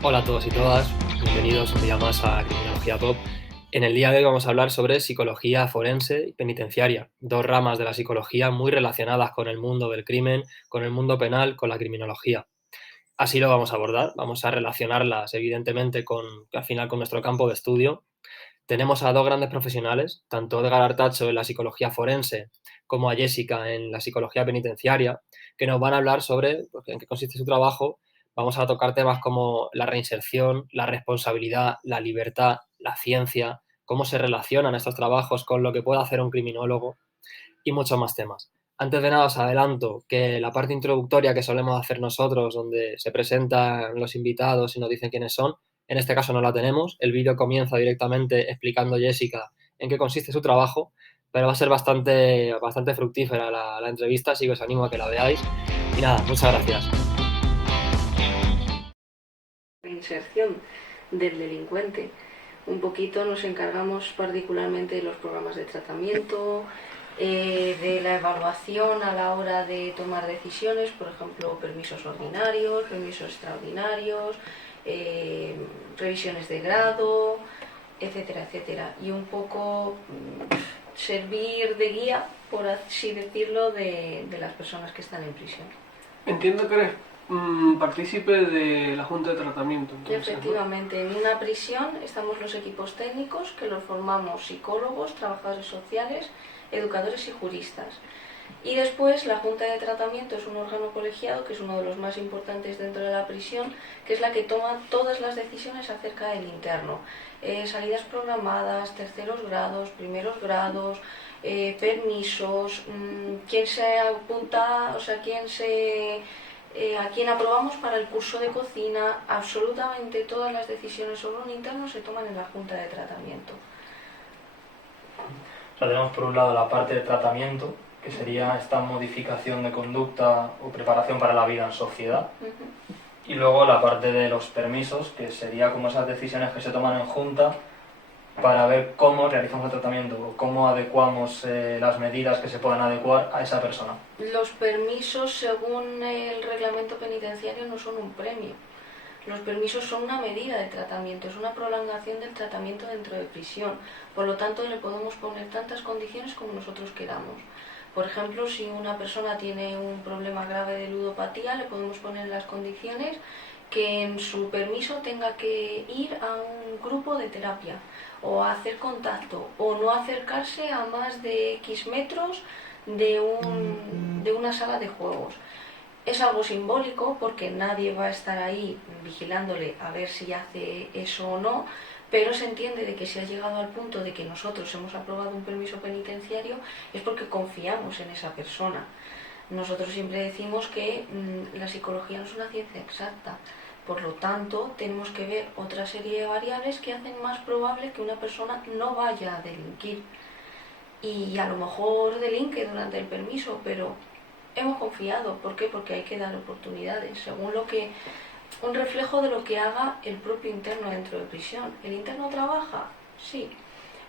Hola a todos y todas, bienvenidos un día más a Criminología Pop. En el día de hoy vamos a hablar sobre psicología forense y penitenciaria, dos ramas de la psicología muy relacionadas con el mundo del crimen, con el mundo penal, con la criminología. Así lo vamos a abordar, vamos a relacionarlas evidentemente al final con nuestro campo de estudio. Tenemos a dos grandes profesionales, tanto Edgar Artacho en la psicología forense como a Jessica en la psicología penitenciaria, que nos van a hablar sobre en qué consiste su trabajo. Vamos a tocar temas como la reinserción, la responsabilidad, la libertad, la ciencia, cómo se relacionan estos trabajos con lo que puede hacer un criminólogo y muchos más temas. Antes de nada os adelanto que la parte introductoria que solemos hacer nosotros, donde se presentan los invitados y nos dicen quiénes son, en este caso no la tenemos. El vídeo comienza directamente explicando Jessica en qué consiste su trabajo, pero va a ser bastante fructífera la entrevista, así que os animo a que la veáis. Y nada, muchas gracias. Reinserción del delincuente. Un poquito nos encargamos particularmente de los programas de tratamiento, de la evaluación a la hora de tomar decisiones, por ejemplo, permisos ordinarios, permisos extraordinarios, revisiones de grado, etcétera, etcétera. Y un poco servir de guía, por así decirlo, de las personas que están en prisión. Entiendo que eres partícipe de la Junta de Tratamiento. Entonces, Efectivamente, ¿no? En una prisión estamos los equipos técnicos, que los formamos psicólogos, trabajadores sociales, educadores y juristas. Y después la Junta de Tratamiento es un órgano colegiado, que es uno de los más importantes dentro de la prisión, que es la que toma todas las decisiones acerca del interno. Salidas programadas, terceros grados, primeros grados, permisos, quién se apunta, o sea, a quien aprobamos para el curso de cocina. Absolutamente todas las decisiones sobre un interno se toman en la Junta de Tratamiento. O sea, tenemos por un lado la parte de tratamiento, que sería esta modificación de conducta o preparación para la vida en sociedad. Y luego la parte de los permisos, que sería como esas decisiones que se toman en junta para ver cómo realizamos el tratamiento o cómo adecuamos las medidas que se puedan adecuar a esa persona. Los permisos, según el reglamento penitenciario, no son un premio. Los permisos son una medida de tratamiento, es una prolongación del tratamiento dentro de prisión. Por lo tanto, le podemos poner tantas condiciones como nosotros queramos. Por ejemplo, si una persona tiene un problema grave de ludopatía, le podemos poner las condiciones que en su permiso tenga que ir a un grupo de terapia, o a hacer contacto, o no acercarse a más de X metros de una sala de juegos. Es algo simbólico porque nadie va a estar ahí vigilándole a ver si hace eso o no, pero se entiende de que si ha llegado al punto de que nosotros hemos aprobado un permiso penitenciario es porque confiamos en esa persona. Nosotros siempre decimos que la psicología no es una ciencia exacta, por lo tanto tenemos que ver otra serie de variables que hacen más probable que una persona no vaya a delinquir. Y a lo mejor delinque durante el permiso, pero hemos confiado. ¿Por qué? Porque hay que dar oportunidades, según un reflejo de lo que haga el propio interno dentro de prisión. ¿El interno trabaja? Sí.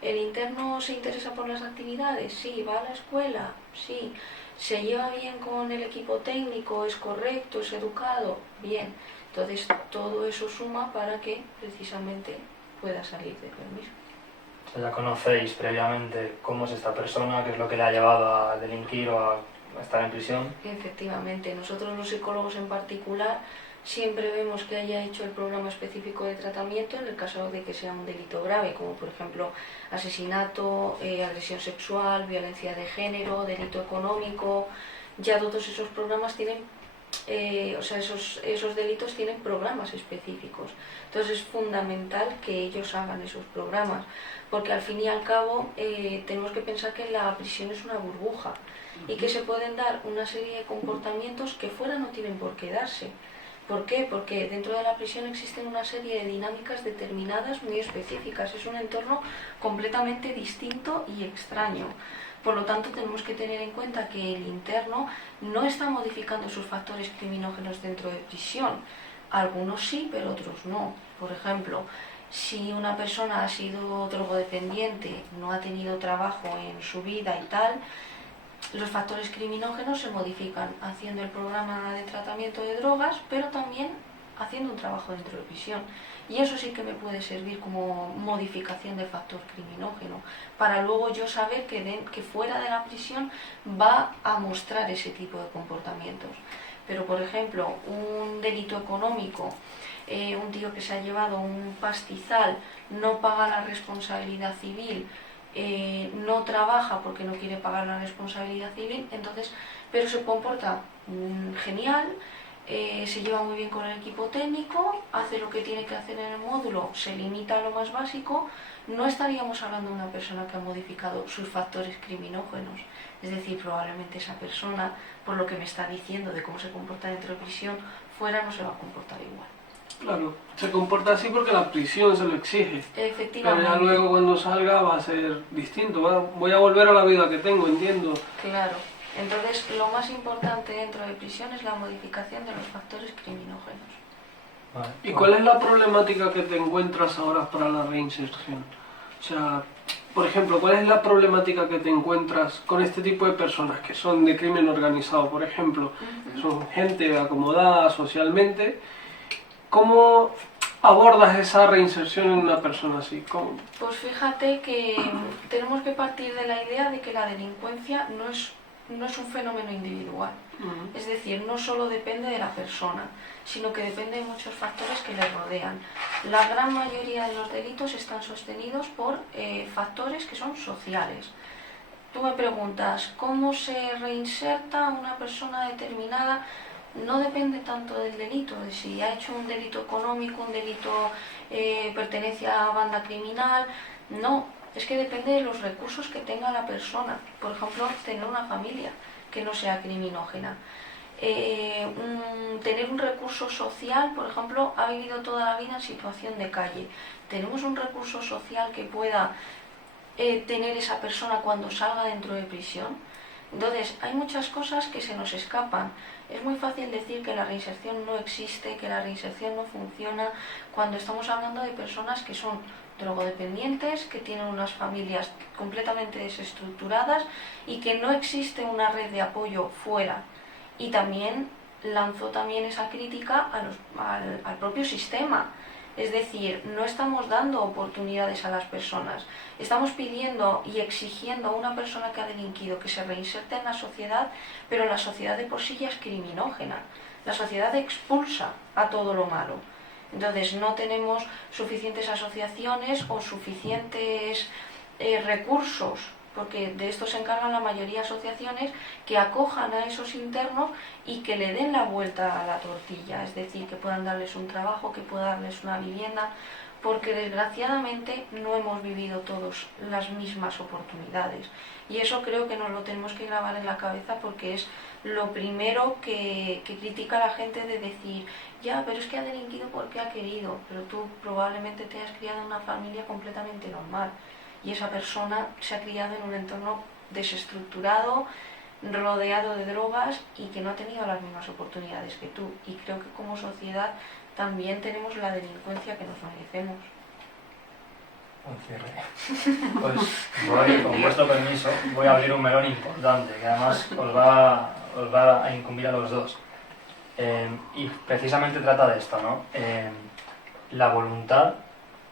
¿El interno se interesa por las actividades? Sí. ¿Va a la escuela? Sí. ¿Se lleva bien con el equipo técnico? ¿Es correcto? ¿Es educado? Bien. Entonces todo eso suma para que precisamente pueda salir de permiso. O sea, ya conocéis previamente cómo es esta persona, qué es lo que le ha llevado a delinquir o a estar en prisión. Efectivamente, nosotros los psicólogos en particular siempre vemos que haya hecho el programa específico de tratamiento en el caso de que sea un delito grave, como por ejemplo asesinato, agresión sexual, violencia de género, delito económico. Ya todos esos programas tienen, esos delitos tienen programas específicos. Entonces es fundamental que ellos hagan esos programas, porque al fin y al cabo tenemos que pensar que la prisión es una burbuja y que se pueden dar una serie de comportamientos que fuera no tienen por qué darse. ¿Por qué? Porque dentro de la prisión existen una serie de dinámicas determinadas muy específicas. Es un entorno completamente distinto y extraño. Por lo tanto, tenemos que tener en cuenta que el interno no está modificando sus factores criminógenos dentro de prisión. Algunos sí, pero otros no. Por ejemplo, si una persona ha sido drogodependiente, no ha tenido trabajo en su vida y tal, los factores criminógenos se modifican haciendo el programa de tratamiento de drogas, pero también haciendo un trabajo dentro de prisión. Y eso sí que me puede servir como modificación del factor criminógeno, para luego yo saber que fuera de la prisión va a mostrar ese tipo de comportamientos. Pero, por ejemplo, un delito económico, un tío que se ha llevado un pastizal, no paga la responsabilidad civil, no trabaja porque no quiere pagar la responsabilidad civil, entonces, pero se comporta genial, se lleva muy bien con el equipo técnico, hace lo que tiene que hacer en el módulo, se limita a lo más básico, no estaríamos hablando de una persona que ha modificado sus factores criminógenos. Es decir, probablemente esa persona, por lo que me está diciendo de cómo se comporta dentro de prisión, fuera no se va a comportar igual. Claro, se comporta así porque la prisión se lo exige. Efectivamente. Pero ya luego cuando salga va a ser distinto, voy a volver a la vida que tengo, entiendo. Claro. Entonces, lo más importante dentro de prisión es la modificación de los factores criminógenos. Vale. ¿Y cuál es la problemática que te encuentras ahora para la reinserción? O sea, por ejemplo, ¿cuál es la problemática que te encuentras con este tipo de personas que son de crimen organizado, por ejemplo? Son gente acomodada socialmente. ¿Cómo abordas esa reinserción en una persona así? ¿Cómo? Pues fíjate que tenemos que partir de la idea de que la delincuencia no es un fenómeno individual. Es decir, no solo depende de la persona, sino que depende de muchos factores que le rodean. La gran mayoría de los delitos están sostenidos por factores que son sociales. Tú me preguntas, ¿cómo se reinserta una persona determinada? No depende tanto del delito, de si ha hecho un delito económico, un delito pertenece a banda criminal, no, es que depende de los recursos que tenga la persona. Por ejemplo, tener una familia que no sea criminógena. Tener un recurso social, por ejemplo, ha vivido toda la vida en situación de calle. Tenemos un recurso social que pueda tener esa persona cuando salga dentro de prisión. Entonces, hay muchas cosas que se nos escapan. Es muy fácil decir que la reinserción no existe, que la reinserción no funciona, cuando estamos hablando de personas que son drogodependientes, que tienen unas familias completamente desestructuradas y que no existe una red de apoyo fuera. Y también lanzó también esa crítica al propio sistema. Es decir, no estamos dando oportunidades a las personas. Estamos pidiendo y exigiendo a una persona que ha delinquido que se reinserte en la sociedad, pero la sociedad de por sí ya es criminógena. La sociedad expulsa a todo lo malo. Entonces no tenemos suficientes asociaciones o suficientes recursos, porque de esto se encargan la mayoría de asociaciones, que acojan a esos internos y que le den la vuelta a la tortilla, es decir, que puedan darles un trabajo, que puedan darles una vivienda, porque desgraciadamente no hemos vivido todos las mismas oportunidades. Y eso creo que nos lo tenemos que grabar en la cabeza, porque es lo primero que critica la gente, de decir, ya, pero es que ha delinquido porque ha querido, pero tú probablemente te has criado en una familia completamente normal. Y esa persona se ha criado en un entorno desestructurado, rodeado de drogas y que no ha tenido las mismas oportunidades que tú. Y creo que como sociedad también tenemos la delincuencia que nos merecemos. Un cierre. Pues con vuestro permiso, voy a abrir un melón importante, que además os va a incumbir a los dos. Y precisamente trata de esto, ¿no? La voluntad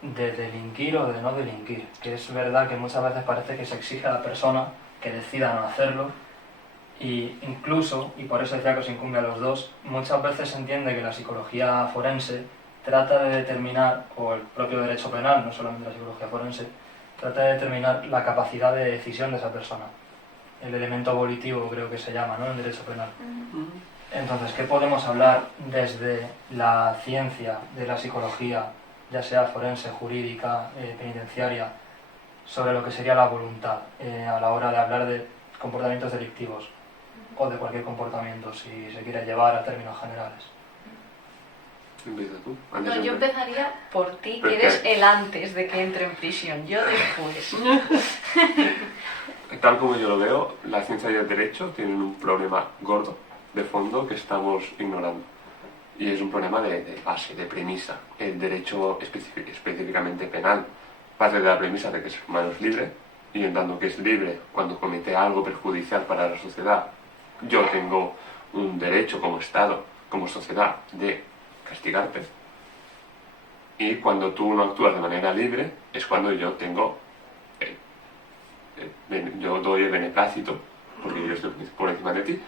de delinquir o de no delinquir, que es verdad que muchas veces parece que se exige a la persona que decida no hacerlo, y incluso, y por eso decía que os incumbe a los dos, muchas veces se entiende que la psicología forense trata de determinar, o el propio derecho penal, no solamente la psicología forense, trata de determinar la capacidad de decisión de esa persona. El elemento volitivo creo que se llama, ¿no?, en derecho penal. Entonces, ¿qué podemos hablar desde la ciencia de la psicología, ya sea forense, jurídica, penitenciaria, sobre lo que sería la voluntad a la hora de hablar de comportamientos delictivos o de cualquier comportamiento, si se quiere llevar a términos generales? Empieza tú. No, yo empezaría por ti, que eres el antes de que entre en prisión, yo después. Tal como yo lo veo, la ciencia y el derecho tienen un problema gordo de fondo que estamos ignorando. Y es un problema de base, de premisa. El derecho específicamente penal parte de la premisa de que el ser humano es libre, y en tanto que es libre, cuando comete algo perjudicial para la sociedad, yo tengo un derecho como Estado, como sociedad, de castigarte. Y cuando tú no actúas de manera libre es cuando yo tengo, yo doy el beneplácito, porque yo estoy por encima de ti,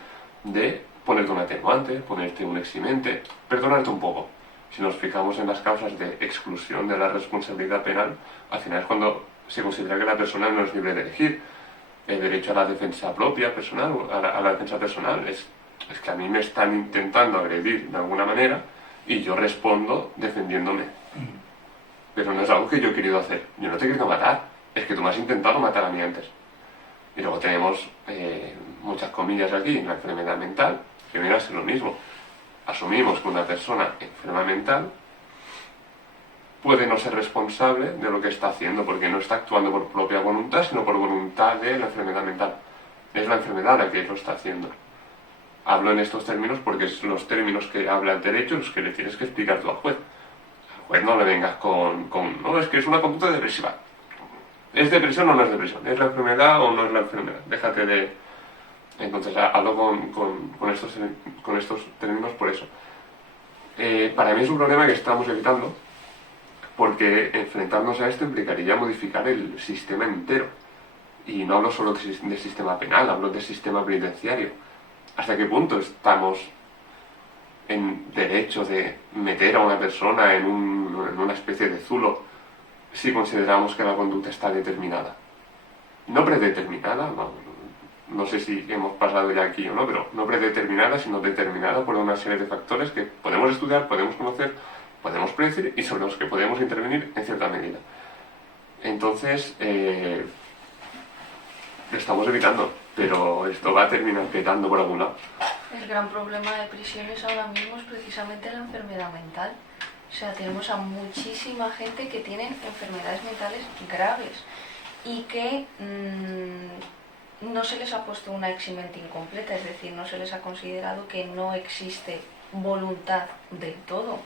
de ponerte un atenuante, ponerte un eximente, perdonarte un poco. Si nos fijamos en las causas de exclusión de la responsabilidad penal, al final es cuando se considera que la persona no es libre de elegir. El derecho a la defensa propia, personal, a la defensa personal, es que a mí me están intentando agredir de alguna manera y yo respondo defendiéndome. Pero no es algo que yo he querido hacer. Yo no te he querido matar, es que tú me has intentado matar a mí antes. Y luego tenemos muchas comillas aquí, la enfermedad mental, que viene a ser lo mismo. Asumimos que una persona enferma mental puede no ser responsable de lo que está haciendo, porque no está actuando por propia voluntad, sino por voluntad de la enfermedad mental. Es la enfermedad la que lo está haciendo. Hablo en estos términos porque son los términos que habla el derecho los que le tienes que explicar tú al juez. Al juez no le vengas con no, es que es una conducta depresiva. ¿Es depresión o no es depresión? ¿Es la enfermedad o no es la enfermedad? Déjate de... Entonces hablo con estos términos por eso. Para mí es un problema que estamos evitando, porque enfrentarnos a esto implicaría modificar el sistema entero. Y no hablo solo del sistema penal, hablo del sistema penitenciario. ¿Hasta qué punto estamos en derecho de meter a una persona en una especie de zulo si consideramos que la conducta está determinada? No predeterminada, no sé si hemos pasado ya aquí o no, pero no predeterminada, sino determinada por una serie de factores que podemos estudiar, podemos conocer, podemos predecir y sobre los que podemos intervenir en cierta medida. Entonces, lo estamos evitando, pero esto va a terminar petando por algún lado. El gran problema de prisiones ahora mismo es precisamente la enfermedad mental. O sea, tenemos a muchísima gente que tiene enfermedades mentales graves y que no se les ha puesto una eximente incompleta, es decir, no se les ha considerado que no existe voluntad del todo.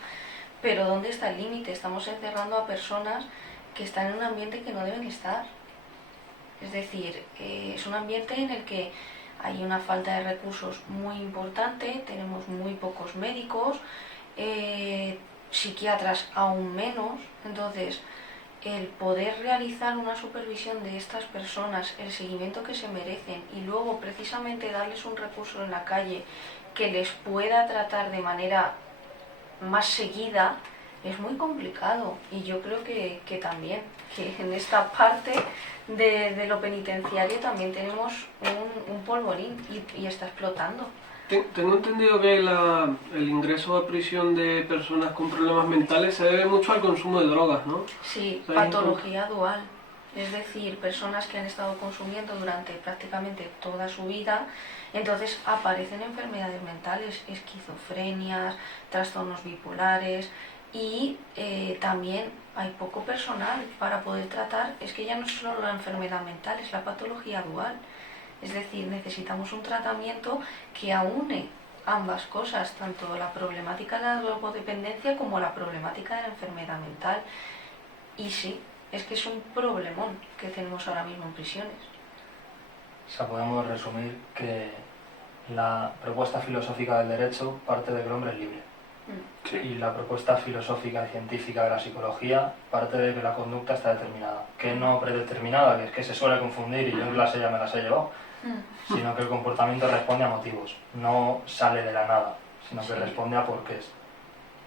Pero ¿dónde está el límite? Estamos encerrando a personas que están en un ambiente que no deben estar. Es decir, es un ambiente en el que hay una falta de recursos muy importante, tenemos muy pocos médicos, psiquiatras aún menos. Entonces, el poder realizar una supervisión de estas personas, el seguimiento que se merecen y luego precisamente darles un recurso en la calle que les pueda tratar de manera más seguida, es muy complicado. Y yo creo que también, que en esta parte de lo penitenciario también tenemos un polvorín y está explotando. Tengo entendido que el ingreso a prisión de personas con problemas mentales se debe mucho al consumo de drogas, ¿no? Sí, patología dual. Es decir, personas que han estado consumiendo durante prácticamente toda su vida, entonces aparecen enfermedades mentales, esquizofrenias, trastornos bipolares y también hay poco personal para poder tratar. Es que ya no es solo la enfermedad mental, es la patología dual. Es decir, necesitamos un tratamiento que aúne ambas cosas, tanto la problemática de la drogodependencia como la problemática de la enfermedad mental. Y sí, es que es un problemón que tenemos ahora mismo en prisiones. O sea, podemos resumir que la propuesta filosófica del derecho parte de que el hombre es libre. Sí. Y la propuesta filosófica y científica de la psicología parte de que la conducta está determinada. Que no predeterminada, que es que se suele confundir y yo en clase ya me las he llevado, sino que el comportamiento responde a motivos, no sale de la nada, sino que responde a porqués.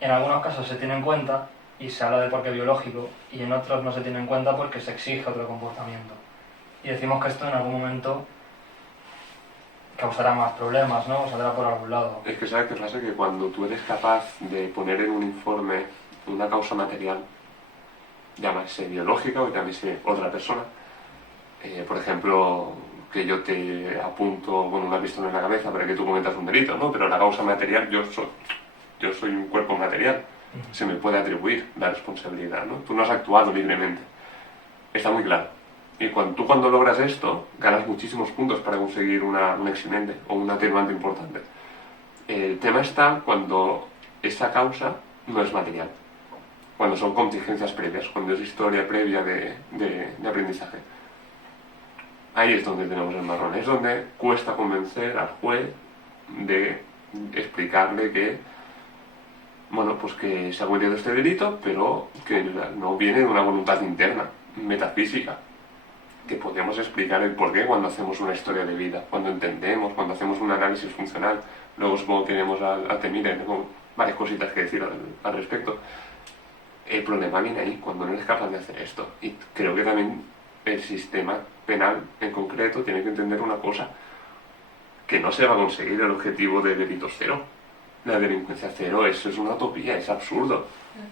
En algunos casos se tiene en cuenta y se habla de porqué biológico, y en otros no se tiene en cuenta porque se exige otro comportamiento. Y decimos que esto en algún momento causará más problemas, ¿no? Saldrá por algún lado. Es que sabes qué pasa, que cuando tú eres capaz de poner en un informe una causa material, llámese biológica o llámese otra persona, por ejemplo, que yo te apunto con una pistola en la cabeza para que tú cometas un delito, ¿no? Pero la causa material, yo soy un cuerpo material, se me puede atribuir la responsabilidad, ¿no? Tú no has actuado libremente. Está muy claro. Y cuando logras esto, ganas muchísimos puntos para conseguir un eximente o un atenuante importante. El tema está cuando esa causa no es material, cuando son contingencias previas, cuando es historia previa de aprendizaje. Ahí es donde tenemos el marrón, es donde cuesta convencer al juez de explicarle que bueno, pues que se ha cometido este delito, pero que no viene de una voluntad interna, metafísica, que podemos explicar el porqué cuando hacemos una historia de vida, cuando entendemos, cuando hacemos un análisis funcional. Luego supongo que iremos a Temire, tengo varias cositas que decir al respecto. El problema viene ahí, cuando no eres capaz de hacer esto. Y creo que también el sistema penal en concreto tiene que entender una cosa, que no se va a conseguir el objetivo de delitos cero. La delincuencia cero, eso es una utopía, es absurdo.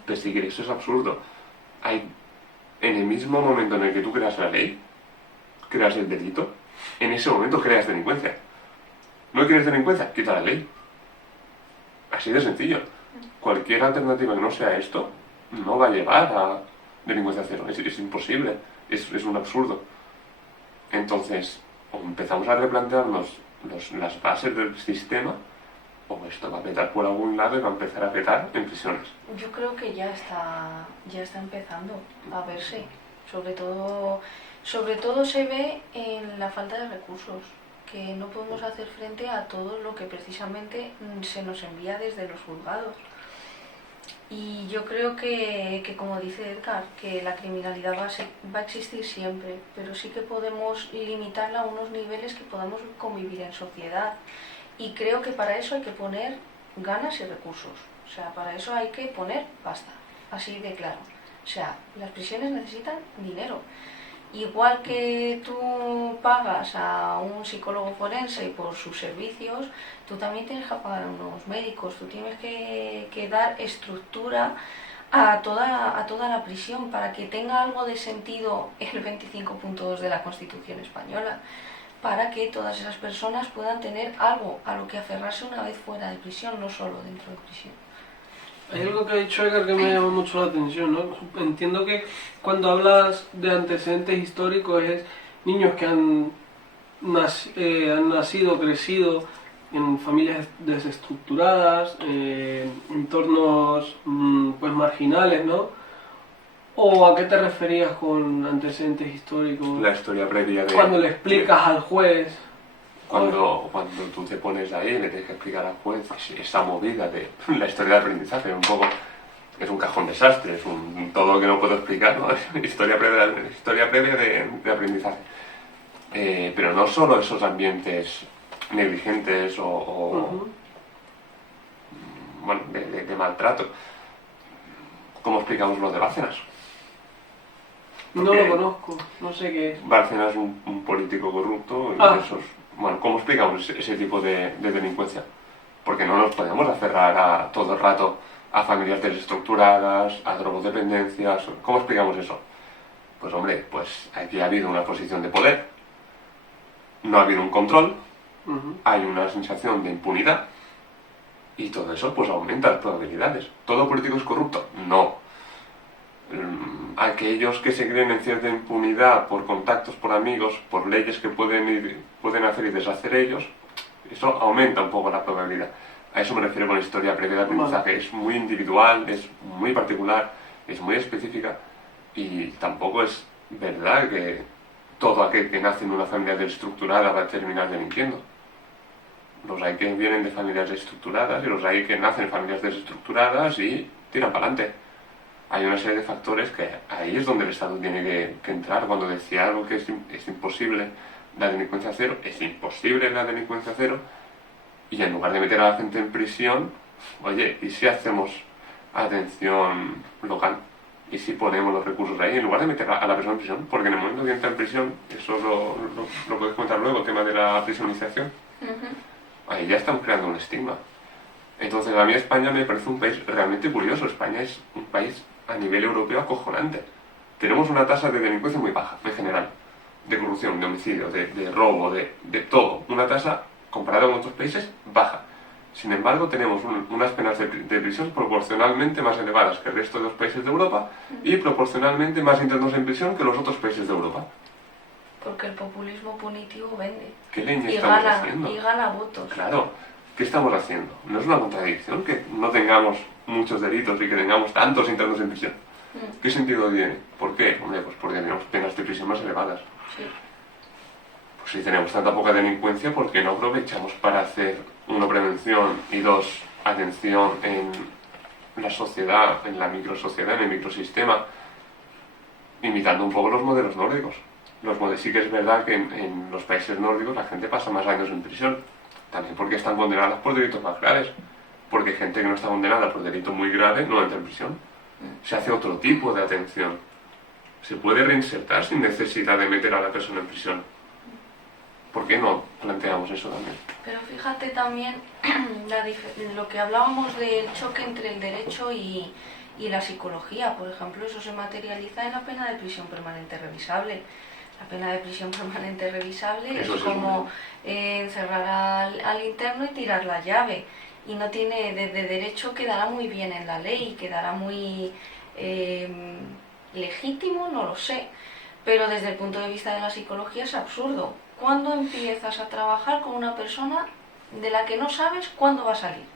Perseguir eso es absurdo. En el mismo momento en el que tú creas la ley, creas el delito, en ese momento creas delincuencia. ¿No quieres delincuencia? Quita la ley. Así de sencillo. Cualquier alternativa que no sea esto no va a llevar a delincuencia cero. Es imposible. Es un absurdo. Entonces, o empezamos a replantearnos las bases del sistema, o esto va a petar por algún lado y va a empezar a petar en prisiones. Yo creo que ya está empezando a verse. Sobre todo se ve en la falta de recursos, que no podemos hacer frente a todo lo que precisamente se nos envía desde los juzgados. Y yo creo que como dice Edgar, que la criminalidad va a existir siempre, pero sí que podemos limitarla a unos niveles que podamos convivir en sociedad. Y creo que para eso hay que poner ganas y recursos. O sea, para eso hay que poner pasta, así de claro. O sea, las prisiones necesitan dinero. Igual que tú pagas a un psicólogo forense por sus servicios, tú también tienes que pagar a unos médicos, tú tienes que dar estructura a toda la prisión para que tenga algo de sentido el 25.2 de la Constitución española, para que todas esas personas puedan tener algo a lo que aferrarse una vez fuera de prisión, no solo dentro de prisión. Hay algo que ha dicho Edgar que me llama mucho la atención, ¿no? Entiendo que cuando hablas de antecedentes históricos es niños que han nacido, crecido en familias desestructuradas, entornos pues marginales, ¿no? ¿O a qué te referías con antecedentes históricos? La historia previa de... Cuando le explicas al juez... Cuando tú te pones ahí, le tienes que explicar al juez esa movida de la historia de aprendizaje, un poco, es un cajón desastre, es todo lo que no puedo explicar, ¿no? Historia previa de aprendizaje. Pero no solo esos ambientes negligentes o bueno, de maltrato. ¿Cómo explicamos lo de Bárcenas? No lo conozco, no sé qué es. Bárcenas es un político corrupto y esos... Bueno, ¿cómo explicamos ese tipo de delincuencia? Porque no nos podemos aferrar todo el rato a familias desestructuradas, a drogodependencias. ¿Cómo explicamos eso? Pues hombre, pues aquí ha habido una posición de poder, no ha habido un control, hay una sensación de impunidad y todo eso pues aumenta las probabilidades. ¿Todo político es corrupto? No. Aquellos que se creen en cierta impunidad por contactos, por amigos, por leyes que pueden hacer y deshacer ellos, eso aumenta un poco la probabilidad. A eso me refiero con historia previa de aprendizaje. Es muy individual, es muy particular, es muy específica y tampoco es verdad que todo aquel que nace en una familia desestructurada va a terminar delinquiendo. Los hay que vienen de familias desestructuradas y los hay que nacen en familias desestructuradas y tiran para adelante. Hay una serie de factores que ahí es donde el Estado tiene que entrar. Cuando decía algo que es imposible la delincuencia cero, es imposible la delincuencia cero, y en lugar de meter a la gente en prisión, oye, ¿y si hacemos atención local? ¿Y si ponemos los recursos ahí? En lugar de meter a la persona en prisión, porque en el momento que entra en prisión, eso lo puedes comentar luego, el tema de la prisionización, ahí ya estamos creando un estigma. Entonces a mí España me parece un país realmente curioso. España es un país a nivel europeo acojonante. Tenemos una tasa de delincuencia muy baja, en general, de corrupción, de homicidio, de robo, de todo. Una tasa, comparada con otros países, baja. Sin embargo, tenemos unas penas de prisión proporcionalmente más elevadas que el resto de los países de Europa y proporcionalmente más internos en prisión que los otros países de Europa. Porque el populismo punitivo vende. ¿Qué leña estamos haciendo? Y gana votos. Claro. ¿Qué estamos haciendo? ¿No es una contradicción que no tengamos muchos delitos y que tengamos tantos internos en prisión? ¿Qué sentido tiene? ¿Por qué? Hombre, pues porque tenemos penas de prisión más elevadas. Sí. Pues si tenemos tanta poca delincuencia, ¿por qué no aprovechamos para hacer, uno, prevención y dos, atención la sociedad, en la microsociedad, en el microsistema, imitando un poco los modelos nórdicos. Sí que es verdad que en los países nórdicos la gente pasa más años en prisión, también porque están condenadas por delitos más graves, porque gente que no está condenada por delito muy grave no entra en prisión. Se hace otro tipo de atención. Se puede reinsertar sin necesidad de meter a la persona en prisión. ¿Por qué no planteamos eso también? Pero fíjate también lo que hablábamos del choque entre el derecho y la psicología, por ejemplo, eso se materializa en la pena de prisión permanente revisable. La pena de prisión permanente revisable Eso es sí, como encerrar al interno y tirar la llave. Y no tiene, de derecho quedará muy bien en la ley, quedará muy legítimo, no lo sé. Pero desde el punto de vista de la psicología es absurdo. ¿Cuándo empiezas a trabajar con una persona de la que no sabes cuándo va a salir?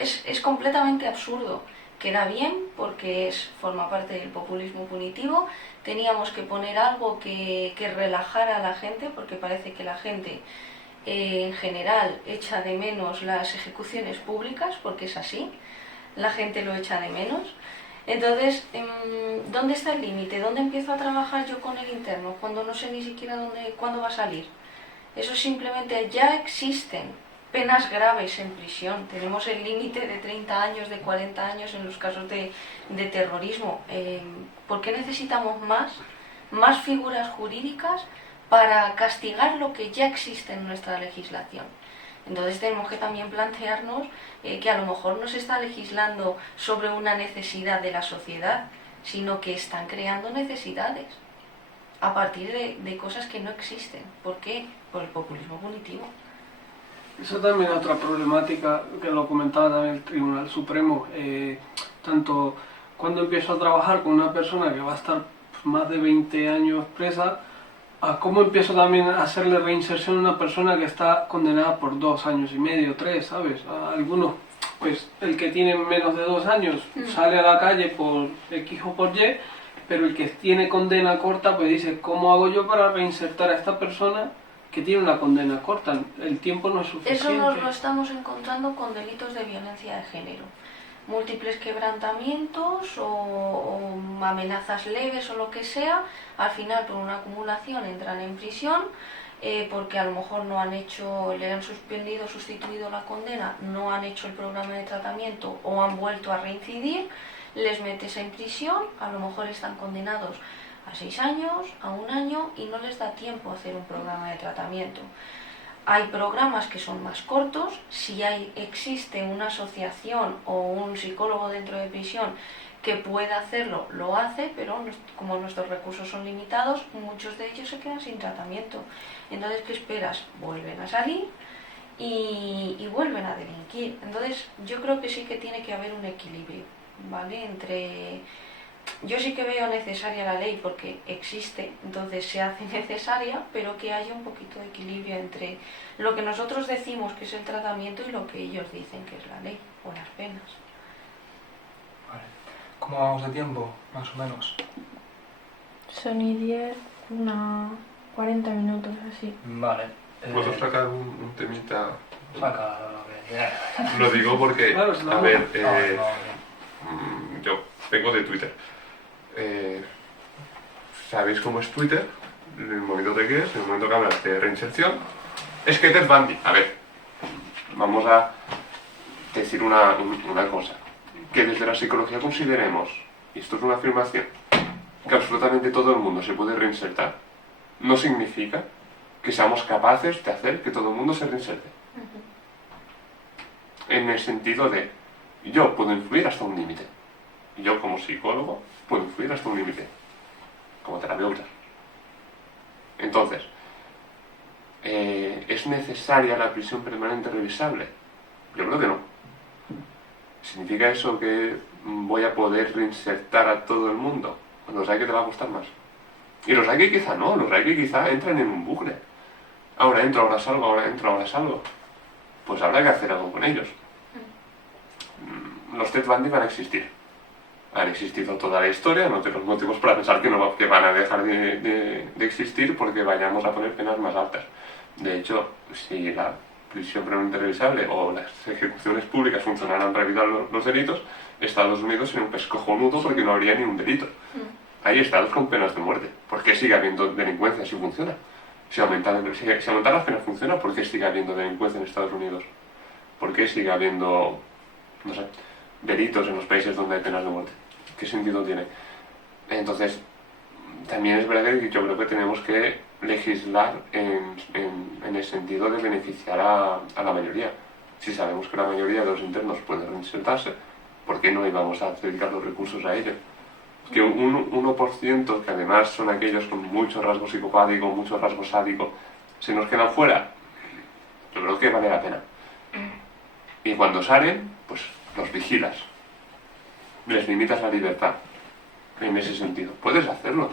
Es completamente absurdo. Queda bien porque forma parte del populismo punitivo. Teníamos que poner algo que relajara a la gente, porque parece que la gente en general echa de menos las ejecuciones públicas, porque es así, la gente lo echa de menos. Entonces, ¿dónde está el límite? ¿Dónde empiezo a trabajar yo con el interno cuando no sé ni siquiera cuándo va a salir? Eso simplemente ya existen penas graves en prisión. Tenemos el límite de 30 años, de 40 años en los casos de terrorismo. ¿Por qué necesitamos más figuras jurídicas para castigar lo que ya existe en nuestra legislación? Entonces tenemos que también plantearnos que a lo mejor no se está legislando sobre una necesidad de la sociedad, sino que están creando necesidades a partir de cosas que no existen. ¿Por qué? Por el populismo punitivo. Eso también es otra problemática que lo comentaba también el Tribunal Supremo. Tanto cuando empiezo a trabajar con una persona que va a estar más de 20 años presa, a cómo empiezo también a hacerle reinserción a una persona que está condenada por 2 años y medio, 3, ¿sabes? A algunos, pues el que tiene menos de 2 años sale a la calle por X o por Y, pero el que tiene condena corta, pues dice, ¿cómo hago yo para reinsertar a esta persona que tiene una condena corta? El tiempo no es suficiente. Eso nos lo estamos encontrando con delitos de violencia de género. Múltiples quebrantamientos o amenazas leves o lo que sea, al final por una acumulación entran en prisión porque a lo mejor no han hecho, le han suspendido, sustituido la condena, no han hecho el programa de tratamiento o han vuelto a reincidir, les metes en prisión, a lo mejor están condenados a 6 años, a 1 año y no les da tiempo a hacer un programa de tratamiento. Hay programas que son más cortos, si existe una asociación o un psicólogo dentro de prisión que pueda hacerlo, lo hace, pero como nuestros recursos son limitados, muchos de ellos se quedan sin tratamiento. Entonces, ¿qué esperas? Vuelven a salir y vuelven a delinquir. Entonces, yo creo que sí que tiene que haber un equilibrio, ¿vale? Yo sí que veo necesaria la ley porque existe, entonces se hace necesaria, pero que haya un poquito de equilibrio entre lo que nosotros decimos que es el tratamiento y lo que ellos dicen que es la ley o las penas. Vale. ¿Cómo vamos de tiempo, más o menos? Son y 10, 40 minutos así. Vale. ¿Puedo sacar un temita? Saca Lo digo porque, Claro, a ver, no. yo vengo de Twitter. ¿Sabéis cómo es Twitter? En el momento de que es, en el momento que hablas de reinserción, es que Ted Bundy. A ver, vamos a decir una cosa. Que desde la psicología consideremos, y esto es una afirmación, que absolutamente todo el mundo se puede reinsertar, no significa que seamos capaces de hacer que todo el mundo se reinserte. En el sentido de, yo puedo influir hasta un límite. Yo como psicólogo puedo influir hasta un límite, como terapeuta. Entonces, ¿es necesaria la prisión permanente revisable? Yo creo que no. ¿Significa eso que voy a poder reinsertar a todo el mundo? Pues los hay que te va a gustar más. Y los hay que quizá no, los hay que quizá entran en un bucle. Ahora entro, ahora salgo, ahora entro, ahora salgo. Pues habrá que hacer algo con ellos. Los Ted Bundy van a existir. Han existido toda la historia, no tenemos motivos para pensar que van a dejar de existir porque vayamos a poner penas más altas. De hecho, si la prisión permanente revisable o las ejecuciones públicas funcionaran para evitar los delitos, Estados Unidos sería un pez cojonudo porque no habría ni un delito. Hay estados con penas de muerte. ¿Por qué sigue habiendo delincuencia si funciona? Si aumentar las penas funciona, ¿por qué sigue habiendo delincuencia en Estados Unidos? ¿Por qué sigue habiendo, no sé, delitos en los países donde hay penas de muerte? ¿Qué sentido tiene? Entonces, también es verdad que yo creo que tenemos que legislar en el sentido de beneficiar a la mayoría. Si sabemos que la mayoría de los internos pueden reinsertarse, ¿por qué no íbamos a dedicar los recursos a ello? Que un 1%, que además son aquellos con mucho rasgo psicopático, mucho rasgo sádico, se nos quedan fuera, yo creo que vale la pena. Y cuando salen, pues los vigilas, les limitas la libertad. En ese sentido, puedes hacerlo.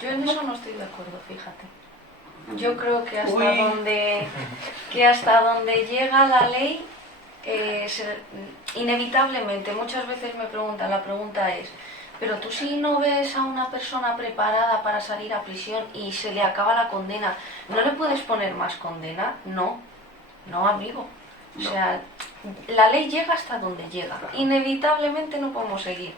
Yo en eso no estoy de acuerdo, fíjate. Yo creo que hasta donde llega la ley, inevitablemente, muchas veces me preguntan, la pregunta es, pero tú si no ves a una persona preparada para salir a prisión y se le acaba la condena, ¿no le puedes poner más condena? No, amigo. No. O sea, la ley llega hasta donde llega. Claro. Inevitablemente no podemos seguir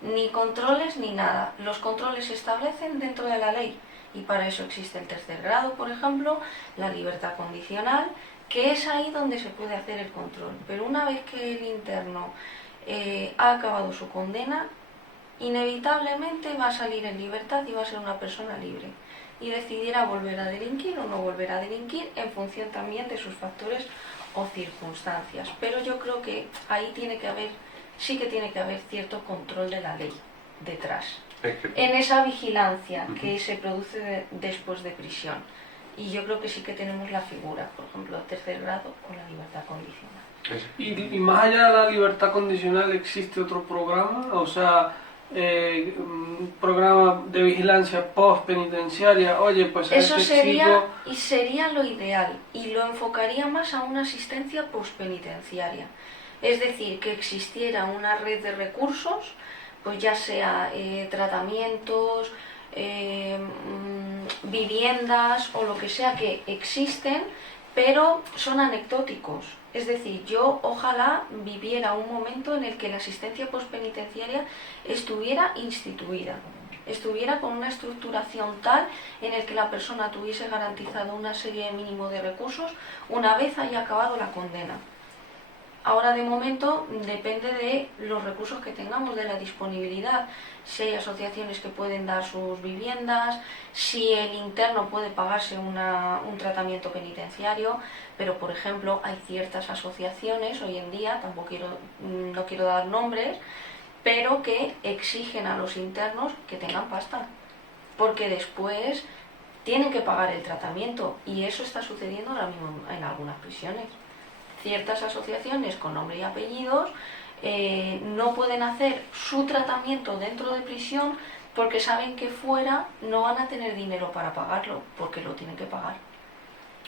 ni controles ni nada. Los controles se establecen dentro de la ley y para eso existe el tercer grado, por ejemplo, la libertad condicional, que es ahí donde se puede hacer el control. Pero una vez que el interno ha acabado su condena, inevitablemente va a salir en libertad y va a ser una persona libre y decidirá volver a delinquir o no volver a delinquir en función también de sus factores o circunstancias. Pero yo creo que ahí sí que tiene que haber cierto control de la ley detrás, en esa vigilancia que se produce después de prisión. Y yo creo que sí que tenemos la figura, por ejemplo, tercer grado con la libertad condicional. Y más allá de la libertad condicional, ¿existe otro programa? O sea, un programa de vigilancia post-penitenciaria. Oye, pues a eso chico... sería lo ideal y lo enfocaría más a una asistencia post-penitenciaria. Es decir, que existiera una red de recursos, pues ya sea tratamientos, viviendas o lo que sea que existen, pero son anecdóticos. Es decir, yo ojalá viviera un momento en el que la asistencia postpenitenciaria estuviera instituida, estuviera con una estructuración tal en el que la persona tuviese garantizado una serie mínimo de recursos una vez haya acabado la condena. Ahora de momento depende de los recursos que tengamos, de la disponibilidad, si hay asociaciones que pueden dar sus viviendas, si el interno puede pagarse un tratamiento penitenciario, pero por ejemplo hay ciertas asociaciones hoy en día, no quiero dar nombres, pero que exigen a los internos que tengan pasta, porque después tienen que pagar el tratamiento y eso está sucediendo ahora mismo en algunas prisiones. Ciertas asociaciones con nombre y apellidos no pueden hacer su tratamiento dentro de prisión porque saben que fuera no van a tener dinero para pagarlo, porque lo tienen que pagar.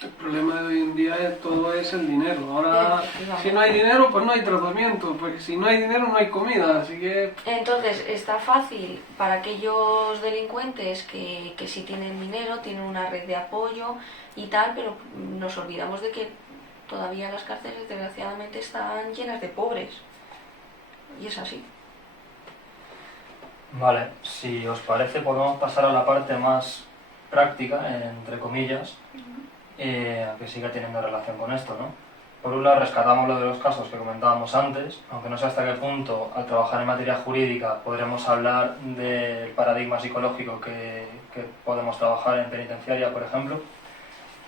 El problema de hoy en día todo es el dinero. Ahora, si no hay dinero, pues no hay tratamiento, porque si no hay dinero no hay comida, así que... Entonces, está fácil para aquellos delincuentes que sí tienen dinero, tienen una red de apoyo y tal, pero nos olvidamos de que todavía las cárceles desgraciadamente están llenas de pobres. Y es así. Vale, si os parece podemos pasar a la parte más práctica, entre comillas, que sigue teniendo relación con esto, ¿no? Por un lado rescatamos lo de los casos que comentábamos antes, aunque no sé hasta qué punto al trabajar en materia jurídica podremos hablar del paradigma psicológico que podemos trabajar en penitenciaria, por ejemplo.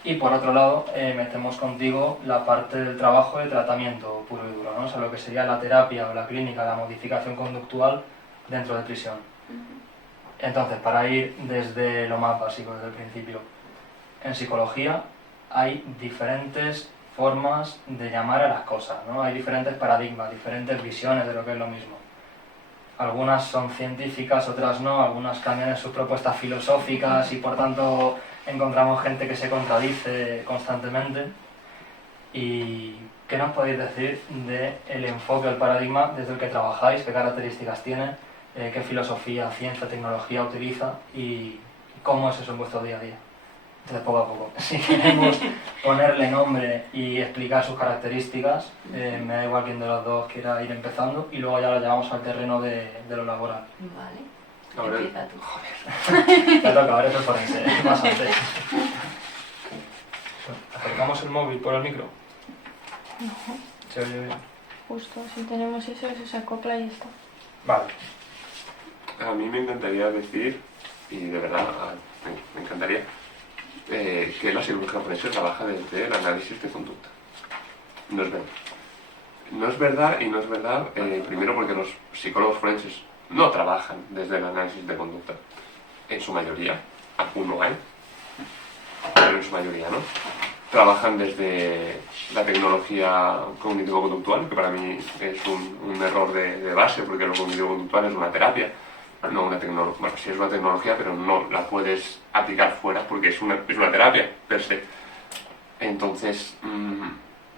Y por otro lado, metemos contigo la parte del trabajo de tratamiento puro y duro, ¿no? O sea, lo que sería la terapia o la clínica, la modificación conductual dentro de prisión. Entonces, para ir desde lo más básico, desde el principio, en psicología hay diferentes formas de llamar a las cosas, ¿no? Hay diferentes paradigmas, diferentes visiones de lo que es lo mismo. Algunas son científicas, otras no, algunas cambian en sus propuestas filosóficas y por tanto encontramos gente que se contradice constantemente. ¿Y qué nos podéis decir del enfoque, el paradigma desde el que trabajáis? ¿Qué características tiene? ¿Qué filosofía, ciencia, tecnología utiliza? ¿Y cómo es eso en vuestro día a día? Entonces, poco a poco. Si queremos ponerle nombre y explicar sus características, me da igual quién de los dos quiera ir empezando y luego ya lo llevamos al terreno de lo laboral. Vale. Ahora, Empieza tú. Te toca, ahora es el forense, más antes. ¿Acercamos el móvil por el micro? No, ¿Se oye bien? justo, si tenemos eso se acopla y ya está. Vale. a mí me encantaría decir, y de verdad me encantaría, que la psicología forense trabaja desde el análisis de conducta. No es verdad. No es verdad y no es verdad, primero porque los psicólogos forenses no trabajan desde el análisis de conducta. En su mayoría, alguno hay, pero en su mayoría no. Trabajan desde la tecnología cognitivo-conductual, que para mí es un error de base, porque lo cognitivo-conductual es una terapia, no una tecnología. Bueno, sí es una tecnología, pero no la puedes aplicar fuera, porque es una terapia per se. Entonces,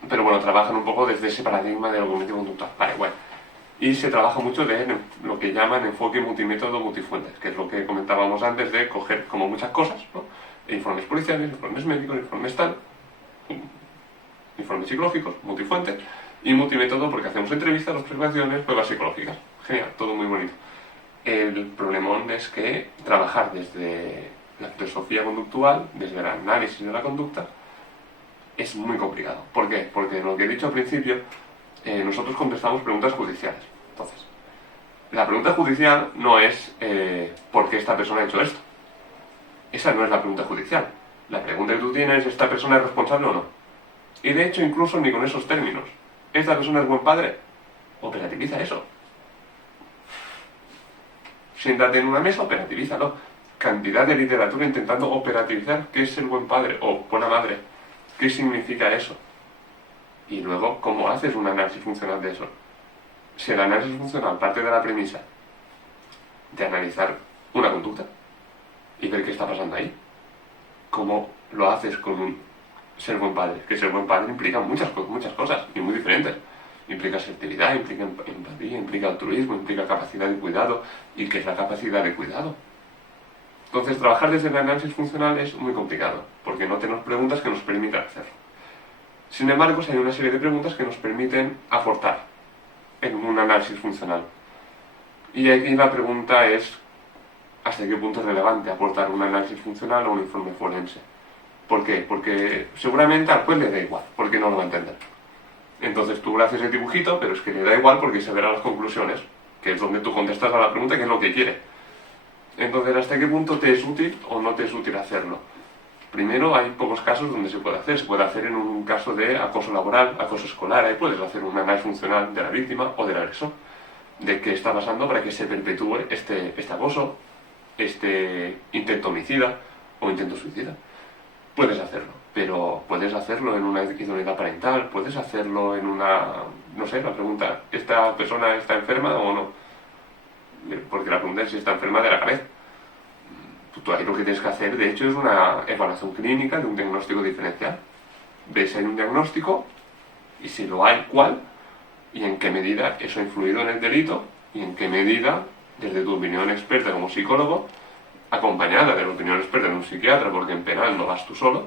pero bueno, trabajan un poco desde ese paradigma de lo cognitivo-conductual. Vale, bueno. Y se trabaja mucho de lo que llaman enfoque multimétodo multifuentes, que es lo que comentábamos antes de coger como muchas cosas, ¿no? Informes policiales, informes médicos, informes tal, informes psicológicos, multifuentes, y multimétodo porque hacemos entrevistas, observaciones, pruebas psicológicas. Genial, todo muy bonito. El problemón es que trabajar desde la filosofía conductual, desde el análisis de la conducta, es muy complicado. ¿Por qué? Porque lo que he dicho al principio, nosotros contestamos preguntas judiciales. Entonces, la pregunta judicial no es ¿por qué esta persona ha hecho esto? Esa no es la pregunta judicial. La pregunta que tú tienes es ¿esta persona es responsable o no? Y de hecho, incluso ni con esos términos. ¿Esta persona es buen padre? Operativiza eso. Siéntate en una mesa, operativízalo. Cantidad de literatura intentando operativizar qué es el buen padre o buena madre. ¿Qué significa eso? Y luego, ¿cómo haces un análisis funcional de eso? Si el análisis funcional parte de la premisa de analizar una conducta y ver qué está pasando ahí, ¿cómo lo haces con un ser buen padre? Que ser buen padre implica muchas cosas y muy diferentes. Implica asertividad, implica empatía, implica altruismo, implica capacidad de cuidado. ¿Y qué es la capacidad de cuidado? Entonces, trabajar desde el análisis funcional es muy complicado, porque no tenemos preguntas que nos permitan hacerlo. Sin embargo, hay una serie de preguntas que nos permiten aportar en un análisis funcional. Y aquí la pregunta es, ¿hasta qué punto es relevante aportar un análisis funcional o un informe forense? ¿Por qué? Porque seguramente al juez le da igual, porque no lo va a entender. Entonces tú le haces el dibujito, pero es que le da igual porque se verán las conclusiones, que es donde tú contestas a la pregunta, que es lo que quiere. Entonces, ¿hasta qué punto te es útil o no te es útil hacerlo? Primero, hay pocos casos donde se puede hacer. Se puede hacer en un caso de acoso laboral, acoso escolar. Ahí puedes hacer un análisis funcional de la víctima o del agresor, de qué está pasando para que se perpetúe este acoso, este intento homicida o intento suicida. Puedes hacerlo, pero puedes hacerlo en una idoneidad parental, puedes hacerlo en una... no sé, la pregunta, ¿esta persona está enferma o no? Porque la pregunta es si está enferma de la cabeza. Tú ahí lo que tienes que hacer, de hecho, es una evaluación clínica de un diagnóstico diferencial. Ves si hay un diagnóstico y si lo hay, ¿cuál? Y en qué medida eso ha influido en el delito y en qué medida, desde tu opinión experta como psicólogo, acompañada de la opinión experta de un psiquiatra, porque en penal no vas tú solo,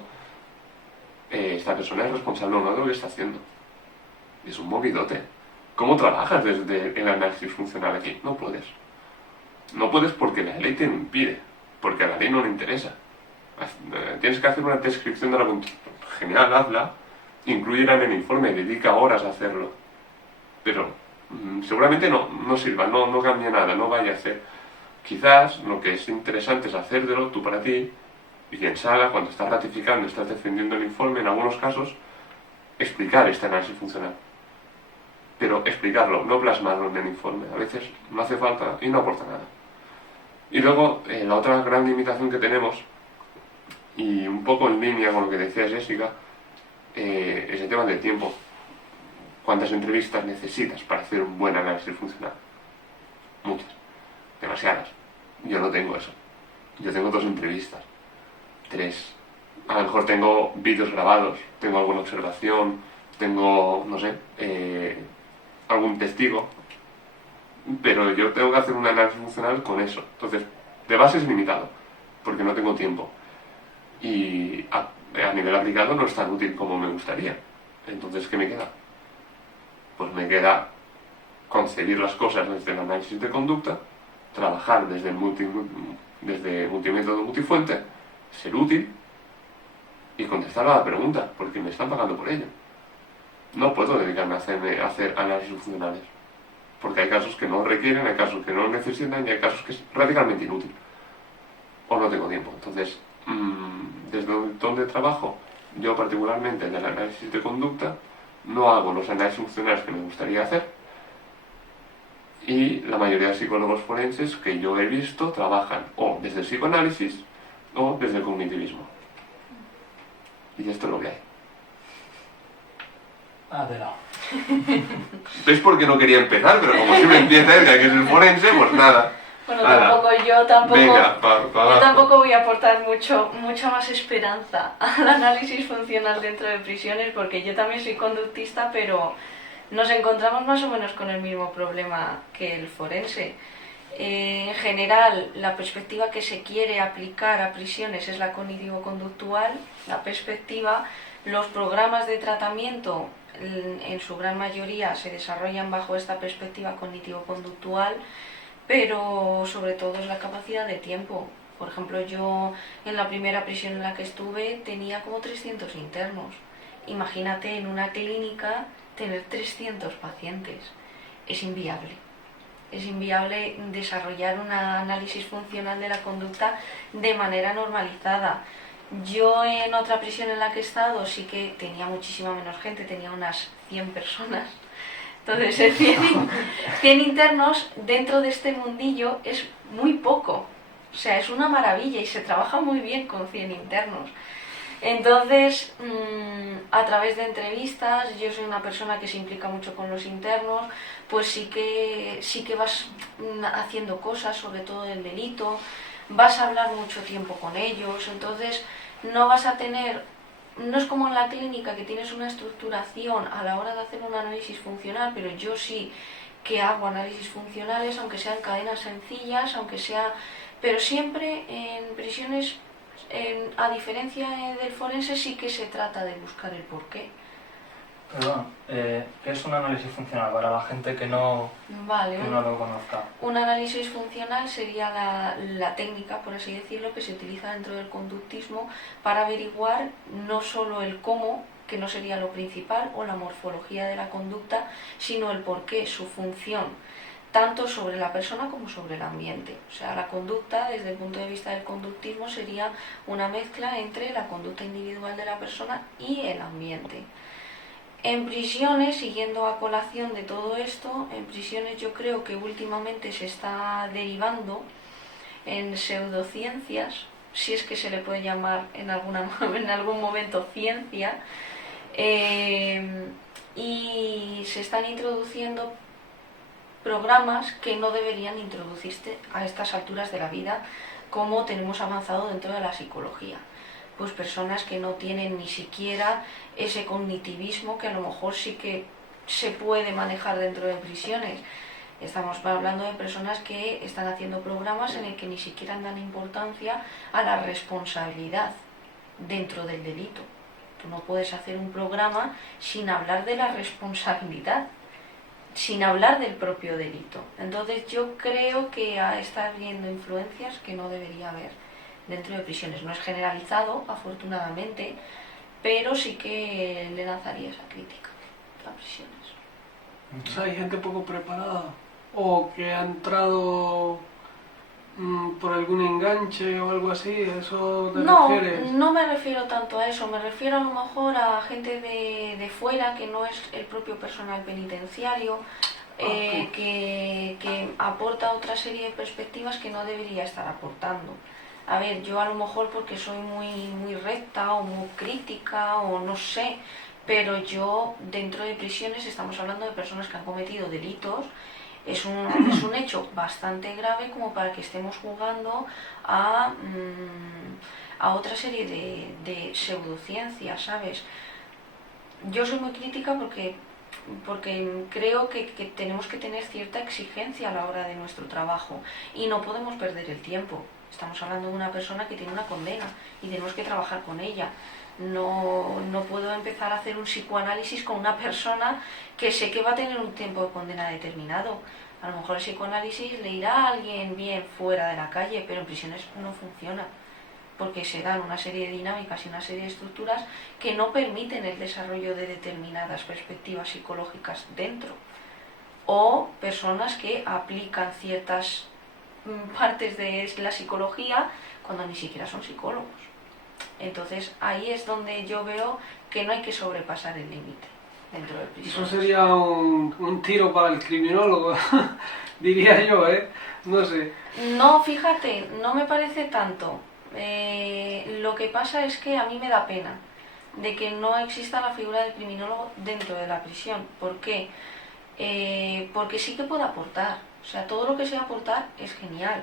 esta persona es responsable o no de lo que está haciendo. Es un movidote. ¿Cómo trabajas desde el análisis funcional aquí? No puedes. No puedes porque la ley te lo impide, porque a la ley no le interesa. Tienes que hacer una descripción de la conducta. Genial, hazla, incluyela en el informe, dedica horas a hacerlo. Pero seguramente no sirva, no cambie nada, no vaya a hacer. Quizás lo que es interesante es hacértelo tú para ti, y en sala, cuando estás ratificando, estás defendiendo el informe, en algunos casos, explicar este análisis funcional. Pero explicarlo, no plasmarlo en el informe. A veces no hace falta y no aporta nada. Y luego, la otra gran limitación que tenemos, y un poco en línea con lo que decía Jessica, es el tema del tiempo. ¿Cuántas entrevistas necesitas para hacer un buen análisis funcional? Muchas. Demasiadas. Yo no tengo eso. Yo tengo 2 entrevistas. 3. A lo mejor tengo vídeos grabados, tengo alguna observación, tengo, no sé, algún testigo, pero yo tengo que hacer un análisis funcional con eso. Entonces, de base es limitado, porque no tengo tiempo. y a nivel aplicado no es tan útil como me gustaría. Entonces, ¿qué me queda? Pues me queda concebir las cosas desde el análisis de conducta, trabajar desde multimétodo multifuente, ser útil y contestar a la pregunta, porque me están pagando por ello. No puedo dedicarme a hacer análisis funcionales, porque hay casos que no requieren, hay casos que no necesitan y hay casos que es radicalmente inútil. O no tengo tiempo. Entonces, desde donde trabajo, yo particularmente en el análisis de conducta, no hago los análisis funcionales que me gustaría hacer, y la mayoría de psicólogos forenses que yo he visto trabajan o desde el psicoanálisis o desde el cognitivismo. Y esto es lo que hay. Adela. ¿Ves por qué no quería empezar? Pero como siempre empieza Edgar, que es el forense, pues nada. Bueno, Ala. yo tampoco, Venga, yo tampoco voy a aportar mucha más esperanza al análisis funcional dentro de prisiones, porque yo también soy conductista, pero nos encontramos más o menos con el mismo problema que el forense. En general, la perspectiva que se quiere aplicar a prisiones es la cognitivo-conductual. La perspectiva, los programas de tratamiento en su gran mayoría se desarrollan bajo esta perspectiva cognitivo-conductual, pero sobre todo es la capacidad de tiempo. Por ejemplo, yo en la primera prisión en la que estuve tenía como 300 internos. Imagínate en una clínica tener 300 pacientes. Es inviable. Es inviable desarrollar un análisis funcional de la conducta de manera normalizada. Yo en otra prisión en la que he estado sí que tenía muchísima menos gente, tenía unas 100 personas. Entonces, 100 internos dentro de este mundillo es muy poco. O sea, es una maravilla y se trabaja muy bien con 100 internos. Entonces, a través de entrevistas, yo soy una persona que se implica mucho con los internos, pues sí que vas haciendo cosas, sobre todo del delito, vas a hablar mucho tiempo con ellos, entonces no vas a tener, no es como en la clínica que tienes una estructuración a la hora de hacer un análisis funcional, pero yo sí que hago análisis funcionales, aunque sean cadenas sencillas, pero siempre en prisiones, a diferencia del forense, sí que se trata de buscar el porqué. Perdón, ¿qué es un análisis funcional para la gente que no lo conozca? Un análisis funcional sería la técnica, por así decirlo, que se utiliza dentro del conductismo para averiguar no solo el cómo, que no sería lo principal, o la morfología de la conducta, sino el porqué, su función, tanto sobre la persona como sobre el ambiente. O sea, la conducta, desde el punto de vista del conductismo, sería una mezcla entre la conducta individual de la persona y el ambiente. En prisiones, siguiendo a colación de todo esto, en prisiones yo creo que últimamente se está derivando en pseudociencias, si es que se le puede llamar en algún momento ciencia, y se están introduciendo programas que no deberían introducirse a estas alturas de la vida, como tenemos avanzado dentro de la psicología. Pues personas que no tienen ni siquiera ese cognitivismo que a lo mejor sí que se puede manejar dentro de prisiones. Estamos hablando de personas que están haciendo programas en el que ni siquiera dan importancia a la responsabilidad dentro del delito. Tú no puedes hacer un programa sin hablar de la responsabilidad, sin hablar del propio delito. Entonces yo creo que está habiendo influencias que no debería haber dentro de prisiones. No es generalizado, afortunadamente, pero sí que le lanzaría esa crítica a prisiones. O sea, hay gente poco preparada o que ha entrado por algún enganche o algo así, ¿a eso te refieres? No me refiero tanto a eso, me refiero a lo mejor a gente de fuera que no es el propio personal penitenciario, que aporta otra serie de perspectivas que no debería estar aportando. A ver, yo a lo mejor porque soy muy recta o muy crítica o no sé, pero yo dentro de prisiones estamos hablando de personas que han cometido delitos. Es un hecho bastante grave como para que estemos jugando a otra serie de pseudociencias, ¿sabes? Yo soy muy crítica porque creo que tenemos que tener cierta exigencia a la hora de nuestro trabajo y no podemos perder el tiempo. Estamos hablando de una persona que tiene una condena y tenemos que trabajar con ella. No puedo empezar a hacer un psicoanálisis con una persona que sé que va a tener un tiempo de condena determinado. A lo mejor el psicoanálisis le irá a alguien bien fuera de la calle, pero en prisiones no funciona, porque se dan una serie de dinámicas y una serie de estructuras que no permiten el desarrollo de determinadas perspectivas psicológicas dentro. O personas que aplican ciertas partes de la psicología cuando ni siquiera son psicólogos. Entonces ahí es donde yo veo que no hay que sobrepasar el límite dentro del prisión. Eso sería un tiro para el criminólogo, diría yo, no sé. No, fíjate, no me parece tanto. Lo que pasa es que a mí me da pena de que no exista la figura del criminólogo dentro de la prisión. ¿Por qué? Porque sí que puede aportar. O sea, todo lo que sea aportar es genial.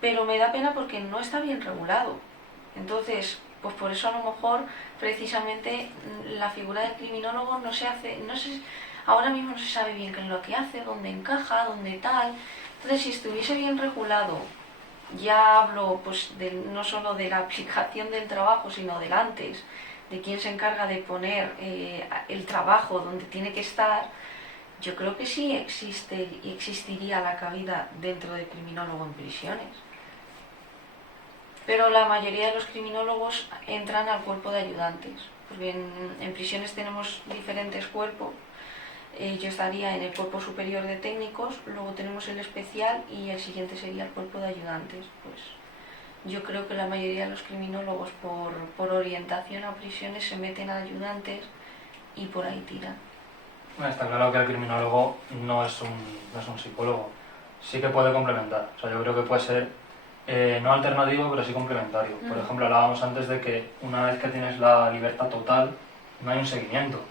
Pero me da pena porque no está bien regulado. Entonces, pues por eso a lo mejor precisamente la figura del criminólogo no se hace, ahora mismo no se sabe bien qué es lo que hace, dónde encaja, dónde tal. Entonces, si estuviese bien regulado, ya hablo pues no solo de la aplicación del trabajo, sino del antes, de quién se encarga de poner el trabajo donde tiene que estar, yo creo que sí existe y existiría la cabida dentro del criminólogo en prisiones. Pero la mayoría de los criminólogos entran al cuerpo de ayudantes, porque en prisiones tenemos diferentes cuerpos. Yo estaría en el cuerpo superior de técnicos, luego tenemos el especial y el siguiente sería el cuerpo de ayudantes. Pues yo creo que la mayoría de los criminólogos por orientación a prisiones se meten a ayudantes y por ahí tiran. Bueno, está claro que el criminólogo no es un psicólogo, sí que puede complementar, o sea, yo creo que puede ser no alternativo, pero sí complementario. Por ejemplo, hablábamos antes de que una vez que tienes la libertad total, no hay un seguimiento.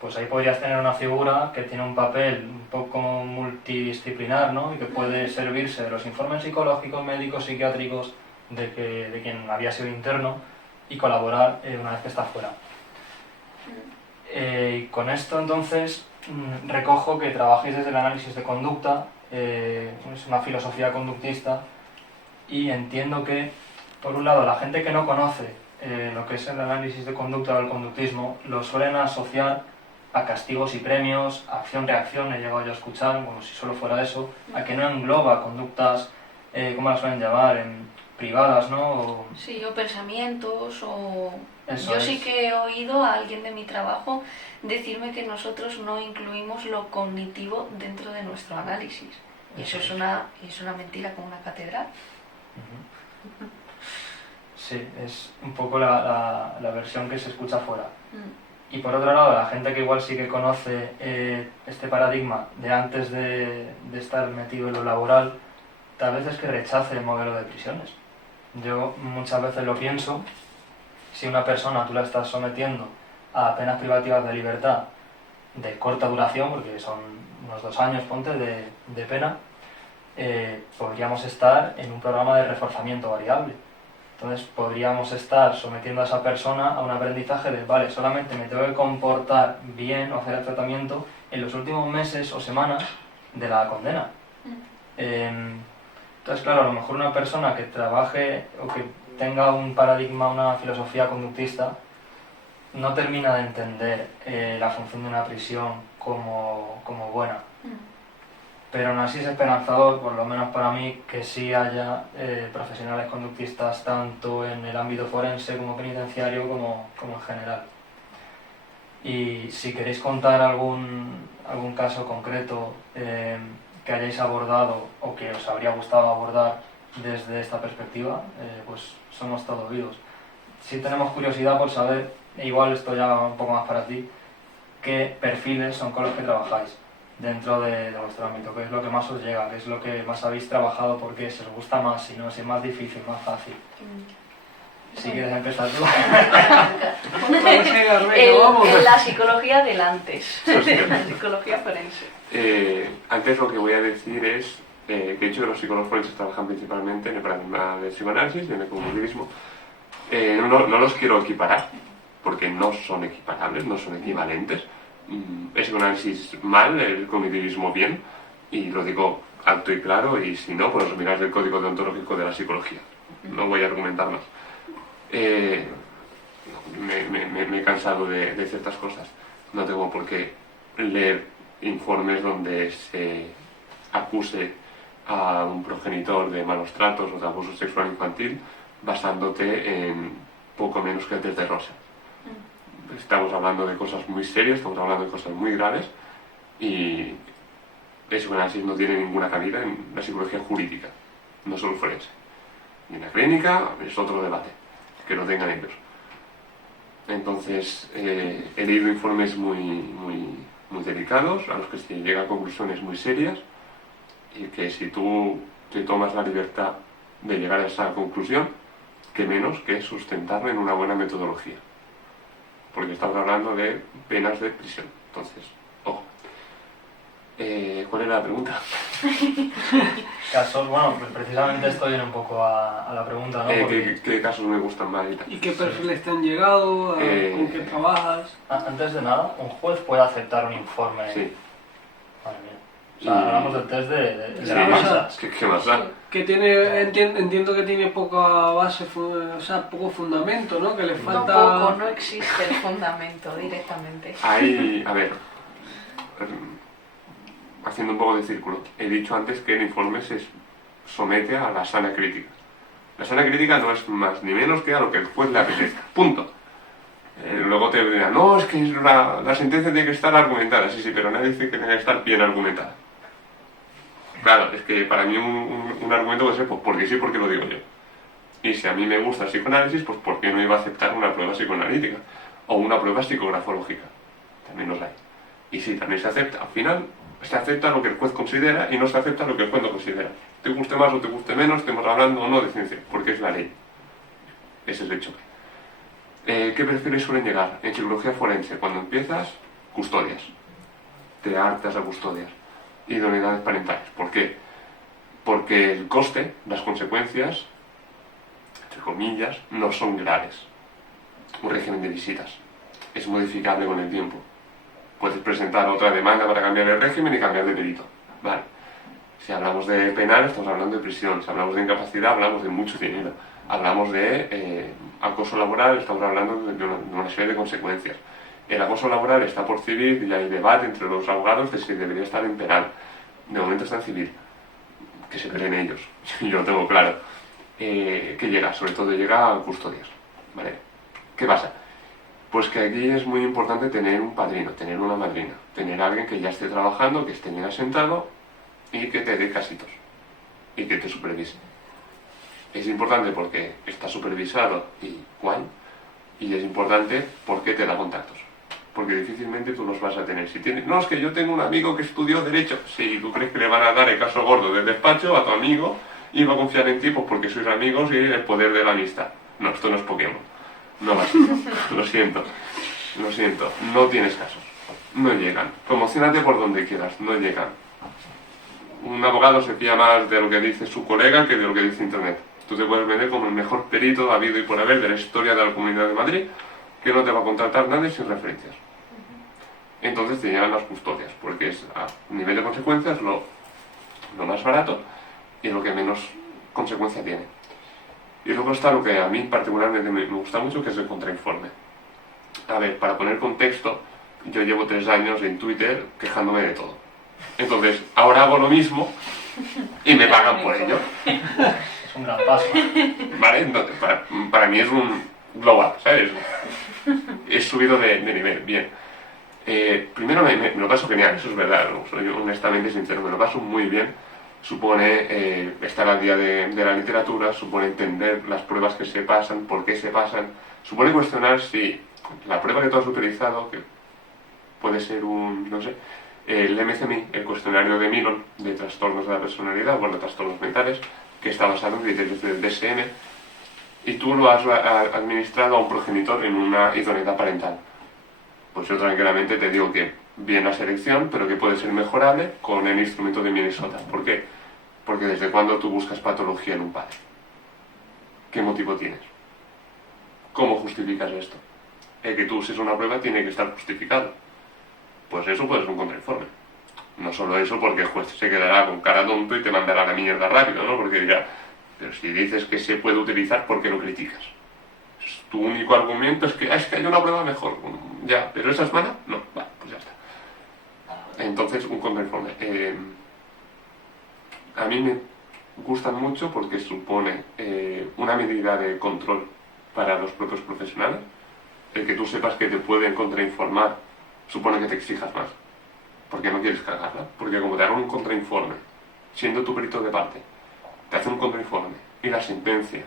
Pues ahí podrías tener una figura que tiene un papel un poco multidisciplinar, ¿no? Y que puede servirse de los informes psicológicos, médicos, psiquiátricos de quien había sido interno y colaborar una vez que está fuera. Y con esto entonces recojo que trabajéis desde el análisis de conducta, es una filosofía conductista, y entiendo que, por un lado, la gente que no conoce lo que es el análisis de conducta o el conductismo, lo suelen asociar a castigos y premios, a acción-reacción, he llegado yo a escuchar, bueno, si solo fuera eso, a que no engloba conductas, ¿cómo las suelen llamar? Privadas, ¿no? Sí, o pensamientos, o... Eso yo sí que he oído a alguien de mi trabajo decirme que nosotros no incluimos lo cognitivo dentro de nuestro análisis. Y eso es una mentira como una catedral. Sí, es un poco la versión que se escucha fuera. Y por otro lado, la gente que igual sí que conoce este paradigma de antes de estar metido en lo laboral, tal vez es que rechace el modelo de prisiones. Yo muchas veces lo pienso, si una persona tú la estás sometiendo a penas privativas de libertad de corta duración, porque son unos 2 años, ponte, de pena, podríamos estar en un programa de reforzamiento variable. Entonces podríamos estar sometiendo a esa persona a un aprendizaje de, vale, solamente me tengo que comportar bien o hacer el tratamiento en los últimos meses o semanas de la condena. Entonces, claro, a lo mejor una persona que trabaje o que tenga un paradigma, una filosofía conductista, no termina de entender la función de una prisión como buena. Pero aún así es esperanzador, por lo menos para mí, que sí haya profesionales conductistas tanto en el ámbito forense como penitenciario como en general. Y si queréis contar algún caso concreto que hayáis abordado o que os habría gustado abordar desde esta perspectiva, pues somos todos oídos. Sí tenemos curiosidad por saber, e igual esto ya va un poco más para ti, qué perfiles son con los que trabajáis dentro de vuestro ámbito, qué es lo que más os llega, qué es lo que más habéis trabajado, por qué, si os gusta más, si no, si es más difícil, más fácil. Si quieres empezar tú. En la psicología del antes, la psicología forense. Antes lo que voy a decir es que he dicho que los psicólogos forenses trabajan principalmente en el paradigma del psicoanálisis y en el cognitivismo. No los quiero equiparar, porque no son equiparables, no son equivalentes. El psicoanálisis mal, el cognitivismo bien, y lo digo alto y claro, y si no, pues os miráis el código deontológico de la psicología. No voy a argumentar más. Me he cansado de ciertas cosas. No tengo por qué leer informes donde se acuse a un progenitor de malos tratos o de abuso sexual infantil basándote en poco menos que el test de Rosa. Estamos hablando de cosas muy serias, estamos hablando de cosas muy graves y el psicoanálisis no tiene ninguna cabida en la psicología jurídica, no solo forense. Y en la clínica es otro debate, que lo tengan ellos. Entonces, he leído informes muy delicados, a los que se llega a conclusiones muy serias, y que si tú te tomas la libertad de llegar a esa conclusión, que menos que sustentarla en una buena metodología. Porque estamos hablando de penas de prisión. Entonces, ojo. ¿Cuál era la pregunta? Casos, bueno, pues precisamente esto viene un poco a la pregunta, ¿no? ¿Qué casos me gustan más y tal? ¿Y qué perfiles te han llegado? ¿Con qué trabajas? Antes de nada, ¿un juez puede aceptar un informe? Sí. Madre mía. O sea, hablamos del test de Sí, las masas. ¿Qué más da? Que tiene, entiendo que tiene poca base, o sea, poco fundamento, ¿no? Que le falta... No poco, no existe el fundamento directamente. Ahí, a ver, haciendo un poco de círculo, he dicho antes que el informe se somete a la sana crítica. La sana crítica no es más ni menos que a lo que el juez le apetezca. Punto. Luego te dirán, no, es que la sentencia tiene que estar argumentada. Sí, sí, pero nadie dice que tenga que estar bien argumentada. Claro, es que para mí un argumento puede ser pues porque sí, porque lo digo yo. Y si a mí me gusta el psicoanálisis, pues ¿por qué no iba a aceptar una prueba psicoanalítica? O una prueba psicografológica. También los hay. Y sí, también se acepta. Al final, se acepta lo que el juez considera y no se acepta lo que el juez no considera. Te guste más o te guste menos, estemos hablando o no de ciencia, porque es la ley. Ese es el choque. ¿Qué perfiles suelen llegar? En psicología forense, cuando empiezas, custodias. Te hartas a custodias. Idoneidades parentales. ¿Por qué? Porque el coste, las consecuencias, entre comillas, no son graves. Un régimen de visitas es modificable con el tiempo. Puedes presentar otra demanda para cambiar el régimen y cambiar de perito. Vale. Si hablamos de penal, estamos hablando de prisión. Si hablamos de incapacidad, hablamos de mucho dinero. Hablamos de acoso laboral, estamos hablando de una serie de consecuencias. El acoso laboral está por civil y hay debate entre los abogados de si debería estar en penal. De momento está en civil. Que se peleen ellos. Yo lo tengo claro. ¿Qué llega? Sobre todo llega a custodias. ¿Vale? ¿Qué pasa? Pues que aquí es muy importante tener un padrino, tener una madrina, tener alguien que ya esté trabajando, que esté bien asentado y que te dé casitos y que te supervise. Es importante porque está supervisado y guay, y es importante porque te da contactos, porque difícilmente tú los vas a tener. Si tienes, no, es que yo tengo un amigo que estudió Derecho, si tú crees que le van a dar el caso gordo del despacho a tu amigo y va a confiar en ti pues porque sois amigos y el poder de la amistad. No, esto no es Pokémon. No va a ser. Lo siento, no tienes casos, no llegan. Promocionate por donde quieras, no llegan. Un abogado se fía más de lo que dice su colega que de lo que dice Internet. Tú te puedes vender como el mejor perito habido y por haber de la historia de la Comunidad de Madrid, que no te va a contratar nadie sin referencias. Entonces te llegan las custodias, porque es a nivel de consecuencias lo más barato y lo que menos consecuencia tiene. Y luego está lo que a mí particularmente me gusta mucho, que es el contrainforme. A ver, para poner contexto, yo llevo 3 años en Twitter quejándome de todo. Entonces, ahora hago lo mismo y me pagan por ello. Es un gran paso. ¿Vale? Entonces, para mí es un glow up, ¿sabes? He subido de nivel, bien. Primero me lo paso genial, eso es verdad, ¿no? Soy honestamente sincero, me lo paso muy bien. Supone estar al día de la literatura, supone entender las pruebas que se pasan, por qué se pasan, supone cuestionar si la prueba que tú has utilizado, que puede ser el MCMI, el cuestionario de Milon de trastornos de la personalidad, o de trastornos mentales, que está basado en criterios del DSM, y tú lo has administrado a un progenitor en una idoneidad parental. Pues yo tranquilamente te digo que bien la selección, pero que puede ser mejorable con el instrumento de Minnesota. ¿Por qué? Porque desde cuándo tú buscas patología en un padre. ¿Qué motivo tienes? ¿Cómo justificas esto? El que tú uses una prueba tiene que estar justificado. Pues eso puede ser un contrainforme. No solo eso, porque el juez se quedará con cara tonto y te mandará a la mierda rápido, ¿no? Porque dirá, pero si dices que se puede utilizar, ¿por qué lo criticas? Tu único argumento es que hay una prueba mejor. Ya, pero esa es mala, no, vale, pues ya está. Entonces, un contrainforme. A mí me gustan mucho porque supone una medida de control para los propios profesionales. El que tú sepas que te pueden contrainformar supone que te exijas más, porque no quieres cagarla. Porque como te hagan un contrainforme, siendo tu perito de parte, te hace un contrainforme y la sentencia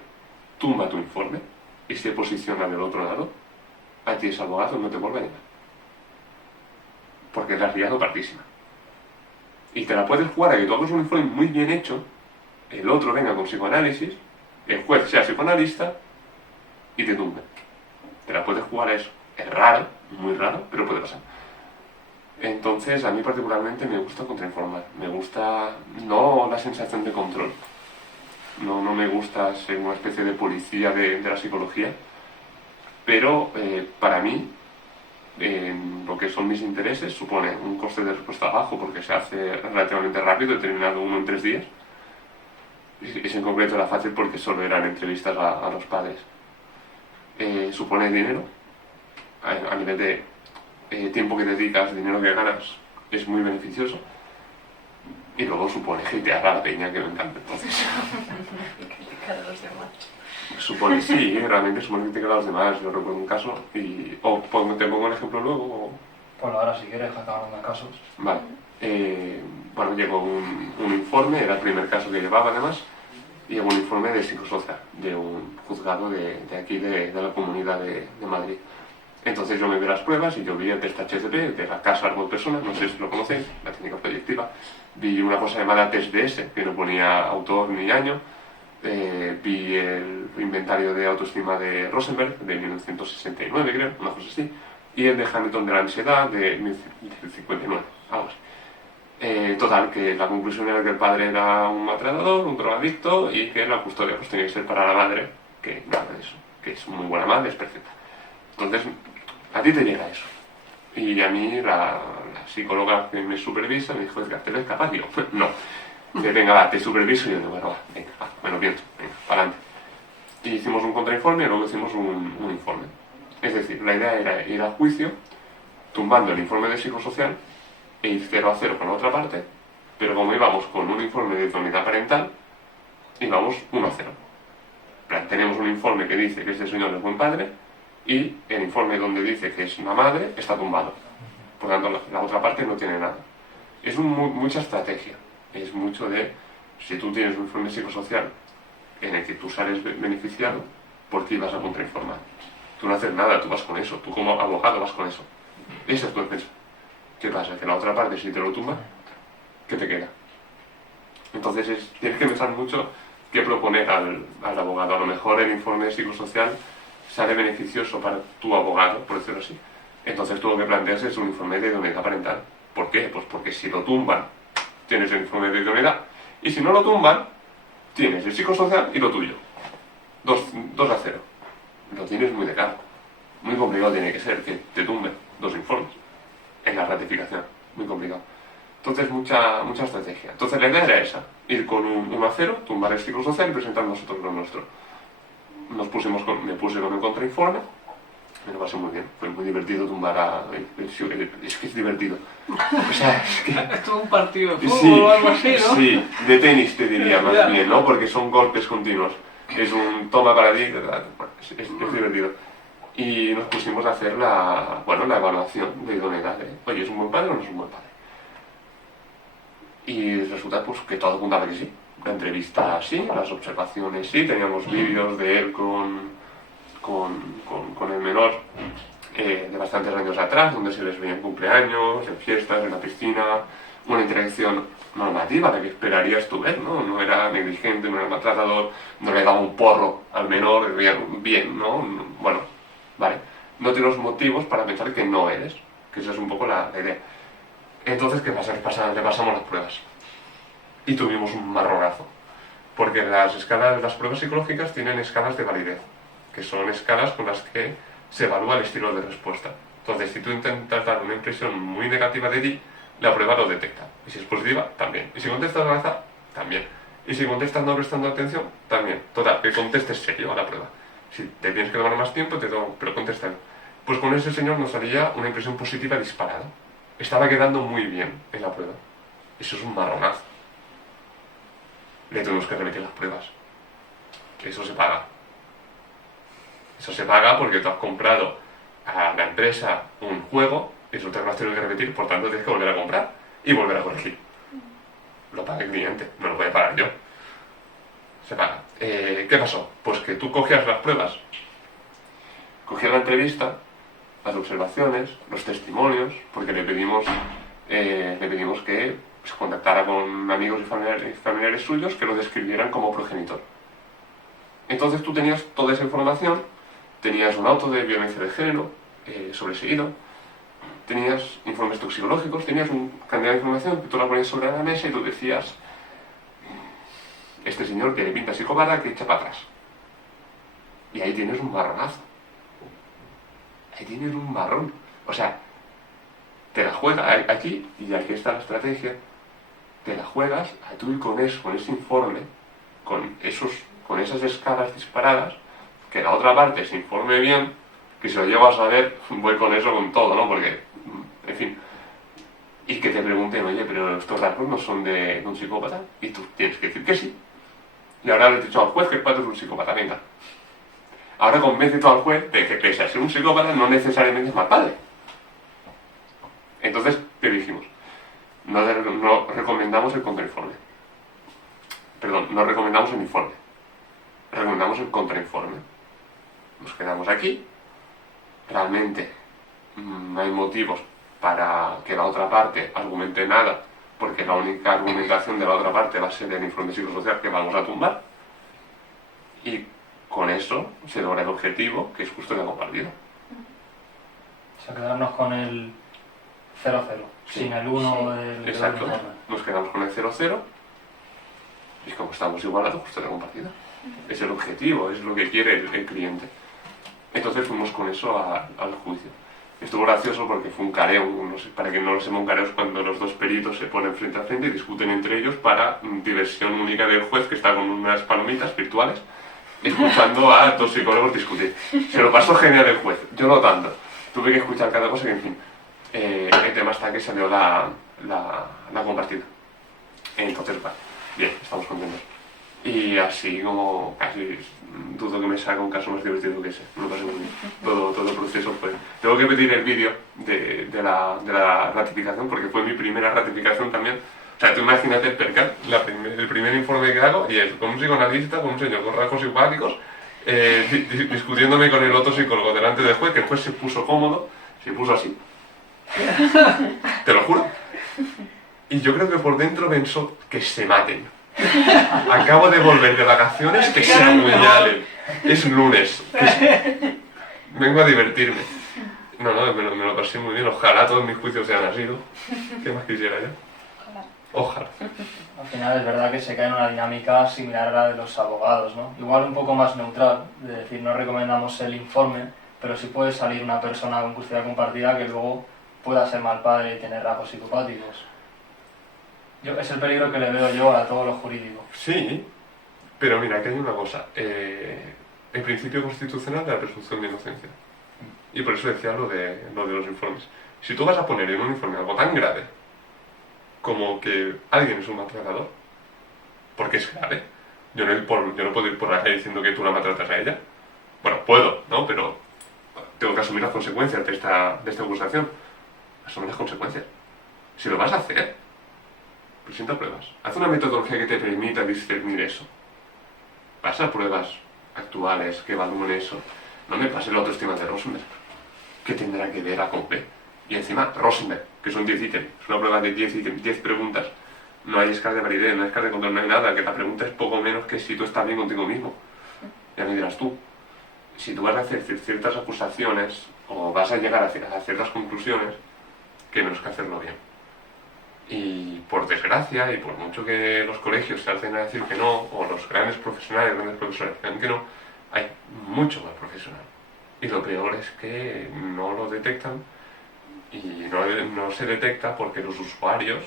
tumba tu informe y se posiciona del otro lado, a ti ese abogado no te vuelve a llamar. Porque la has liado partísima. Y te la puedes jugar a que tú hagas un informe muy bien hecho, el otro venga con psicoanálisis, el juez sea psicoanalista y te tumbe. Te la puedes jugar a eso. Es raro, muy raro, pero puede pasar. Entonces, a mí particularmente me gusta contrainformar. Me gusta, no la sensación de control. No me gusta ser una especie de policía de la psicología, pero para mí, en lo que son mis intereses, supone un coste de respuesta bajo porque se hace relativamente rápido, he terminado uno en 3 días. Ese en concreto era fácil porque solo eran entrevistas a los padres. Supone dinero, a nivel de tiempo que dedicas, dinero que ganas, es muy beneficioso. Y luego supone hatear a la peña, que me encanta. Entonces, Criticar a los demás. supone, sí, realmente supone criticar a los demás. Yo recuerdo un caso, o te pongo el ejemplo luego. Bueno, ahora si quieres, acabamos de casos. Vale. Bueno, llegó un informe, era el primer caso que llevaba además, y llegó un informe de psicosocial, de un juzgado de aquí, de la Comunidad de Madrid. Entonces yo me vi las pruebas y yo vi el test HCP de la Casa Árbol Persona, no sé si lo conocéis, la técnica proyectiva. Vi una cosa llamada test DS, que no ponía autor ni año. Vi el inventario de autoestima de Rosenberg, de 1969 creo, una cosa así. Y el de Hamilton de la ansiedad, de 1959, algo así. Total, que la conclusión era que el padre era un maltratador, un drogadicto, y que la custodia pues tenía que ser para la madre, que nada de eso, que es muy buena madre, es perfecta. Entonces, a ti te llega eso. Y a mí la psicóloga que me supervisa me dijo, Edgar, ¿te ves capaz? Y yo, no. Dice, venga, va, te superviso. Y yo digo, bueno, va, venga, va, me lo pienso, venga, para adelante. Y hicimos un contrainforme y luego hicimos un informe. Es decir, la idea era ir al juicio, tumbando el informe de psicosocial e ir 0 a 0 con la otra parte, pero como íbamos con un informe de idoneidad parental, íbamos 1 a 0. Tenemos un informe que dice que este señor es buen padre, y el informe donde dice que es una madre está tumbado. Por lo tanto, la otra parte no tiene nada. Es mucha estrategia. Es mucho de, si tú tienes un informe psicosocial en el que tú sales beneficiado, ¿por qué vas a contrainformar? Tú no haces nada, tú vas con eso. Tú como abogado vas con eso. Esa es tu defensa. ¿Qué pasa? Que la otra parte, si te lo tumba, ¿qué te queda? Entonces tienes que pensar mucho qué proponer al abogado. A lo mejor el informe psicosocial sale beneficioso para tu abogado, por decirlo así. Entonces tú lo que planteas es un informe de idoneidad parental. ¿Por qué? Pues porque si lo tumban, tienes el informe de idoneidad. Y si no lo tumban, tienes el psicosocial y lo tuyo. 2 a 0. Lo tienes muy de cara. Muy complicado tiene que ser que te tumben 2 informes en la ratificación. Muy complicado. Entonces mucha estrategia. Entonces la idea era esa. Ir con un 1 a 0, tumbar el psicosocial y presentar nosotros lo nuestro. Me puse con el contrainforme, me lo pasé muy bien, fue muy divertido tumbar es que es divertido. O sea, es que... Es todo un partido de fútbol sí, o algo así, ¿no? Sí, de tenis te diría más bien, ¿no? Porque son golpes continuos. Es un toma para ti, ¿verdad? Es divertido. Y nos pusimos a hacer la evaluación de idoneidad. Oye, ¿es un buen padre o no es un buen padre? Y resulta pues, que todo apuntaba que sí. La entrevista sí, las observaciones sí, teníamos vídeos de él con el menor de bastantes años atrás, donde se les veía en cumpleaños, en fiestas, en la piscina, una interacción normativa, la que esperarías tú ver, ¿no? No era negligente, no era maltratador, no le daba un porro al menor, bien, ¿no? Bueno, vale. No tienes motivos para pensar que no eres, que esa es un poco la idea. Entonces, ¿qué pasa? Le pasamos las pruebas. Y tuvimos un marronazo. Porque las pruebas psicológicas tienen escalas de validez, que son escalas con las que se evalúa el estilo de respuesta. Entonces, si tú intentas dar una impresión muy negativa de ti, la prueba lo detecta. Y si es positiva, también. Y si contestas al azar, también. Y si contestas no prestando atención, también. Total, que contestes serio a la prueba. Si te tienes que tomar más tiempo, pero contesta. Pues con ese señor nos salía una impresión positiva disparada. Estaba quedando muy bien en la prueba. Eso es un marronazo. Le tuvimos que repetir las pruebas. Eso se paga. Eso se paga porque tú has comprado a la empresa un juego y resulta que lo has tenido que repetir, por tanto tienes que volver a comprar y volver a corregir. Lo paga el cliente, no lo puede pagar yo. Se paga. ¿Qué pasó? Pues que tú cogías las pruebas, cogías la entrevista, las observaciones, los testimonios, porque le pedimos que se contactara con amigos y familiares suyos que lo describieran como progenitor. Entonces tú tenías toda esa información, tenías un auto de violencia de género sobreseído, tenías informes toxicológicos, tenías una cantidad de información que tú la ponías sobre la mesa y tú decías: este señor tiene pinta psicópata que echa para atrás. Y ahí tienes un marronazo. Ahí tienes un marrón. O sea, te la juegas aquí, y aquí está la estrategia, te la juegas a tú y con eso, con ese informe, con esas escalas disparadas, que la otra parte se informe bien, que si lo llego a saber, voy con eso con todo, ¿no? Porque, en fin, y que te pregunten: oye, pero estos rasgos no son de un psicópata, y tú tienes que decir que sí. Y ahora le he dicho al juez que el padre es un psicópata, venga. Ahora convence tú al juez de que pese a ser un psicópata no necesariamente es mal padre. Entonces, ¿qué dijimos? No recomendamos el contrainforme. Perdón, no recomendamos el informe. Recomendamos el contrainforme. Nos quedamos aquí. Realmente no hay motivos para que la otra parte argumente nada, porque la única argumentación de la otra parte va a ser el informe psicosocial que vamos a tumbar. Y con eso se logra el objetivo, que es justo la compartida. O sea, quedarnos con el 0-0, Sí. sin el 1 Sí. del Exacto. informe. Nos quedamos con el 0-0 y como estamos igualados, justo la compartida. Es el objetivo, es lo que quiere el cliente. Entonces fuimos con eso al juicio. Estuvo gracioso porque fue un careo, no sé, para quien no lo sepa, un careo es cuando los dos peritos se ponen frente a frente y discuten entre ellos para diversión única del juez, que está con unas palomitas virtuales, escuchando a dos psicólogos discutir. Se lo pasó genial el juez, yo no tanto. Tuve que escuchar cada cosa y, en fin, el tema está que salió la compartida. Entonces, vale, bien, estamos contentos. Y así como casi dudo que me salga un caso más divertido que ese. Me lo pasé muy bien. Todo el proceso fue... Tengo que pedir el vídeo de la ratificación, porque fue mi primera ratificación también. O sea, tú imagínate el percal, el primer informe que hago, y es con un psicoanalista, con un señor con rasgos simpáticos, discutiéndome con el otro psicólogo delante del juez, que el juez se puso cómodo, se puso así. Te lo juro. Y yo creo que por dentro pensó: que se maten. Acabo de volver de vacaciones, que se apuñalen. Es lunes. Vengo a divertirme. No, me lo pasé muy bien. Ojalá todos mis juicios sean así, ¿no? ¿Qué más quisiera yo? Ojalá. Al final es verdad que se cae en una dinámica similar a la de los abogados, ¿no? Igual un poco más neutral, es decir, no recomendamos el informe, pero sí puede salir una persona con custodia compartida que luego pueda ser mal padre y tener rasgos psicopáticos. Es el peligro que le veo yo a todo lo jurídico. Sí, pero mira, aquí hay una cosa. El principio constitucional de la presunción de inocencia. Y por eso decía lo de los informes. Si tú vas a poner en un informe algo tan grave como que alguien es un maltratador, porque es grave, yo no puedo ir por la calle diciendo que tú la maltratas a ella. Bueno, puedo, ¿no? Pero tengo que asumir las consecuencias de esta acusación. Asumir las consecuencias. Si lo vas a hacer, presenta pruebas. Haz una metodología que te permita discernir eso. Pasa pruebas actuales que evalúen eso. No me pase la autoestima de Rosenberg, que tendrá que ver a con B. Y encima Rosenberg, que son 10 ítems. Es una prueba de 10 preguntas. No hay escala de validez, no hay escala de control, no hay nada. Que la pregunta es poco menos que si tú estás bien contigo mismo. Ya me dirás tú. Si tú vas a hacer ciertas acusaciones o vas a llegar a ciertas conclusiones, que no es que hacerlo bien. Y por desgracia, y por mucho que los colegios se alcen a decir que no, o los grandes profesionales, grandes profesores digan que no, hay mucho más profesional. Y lo peor es que no lo detectan Y no se detecta porque los usuarios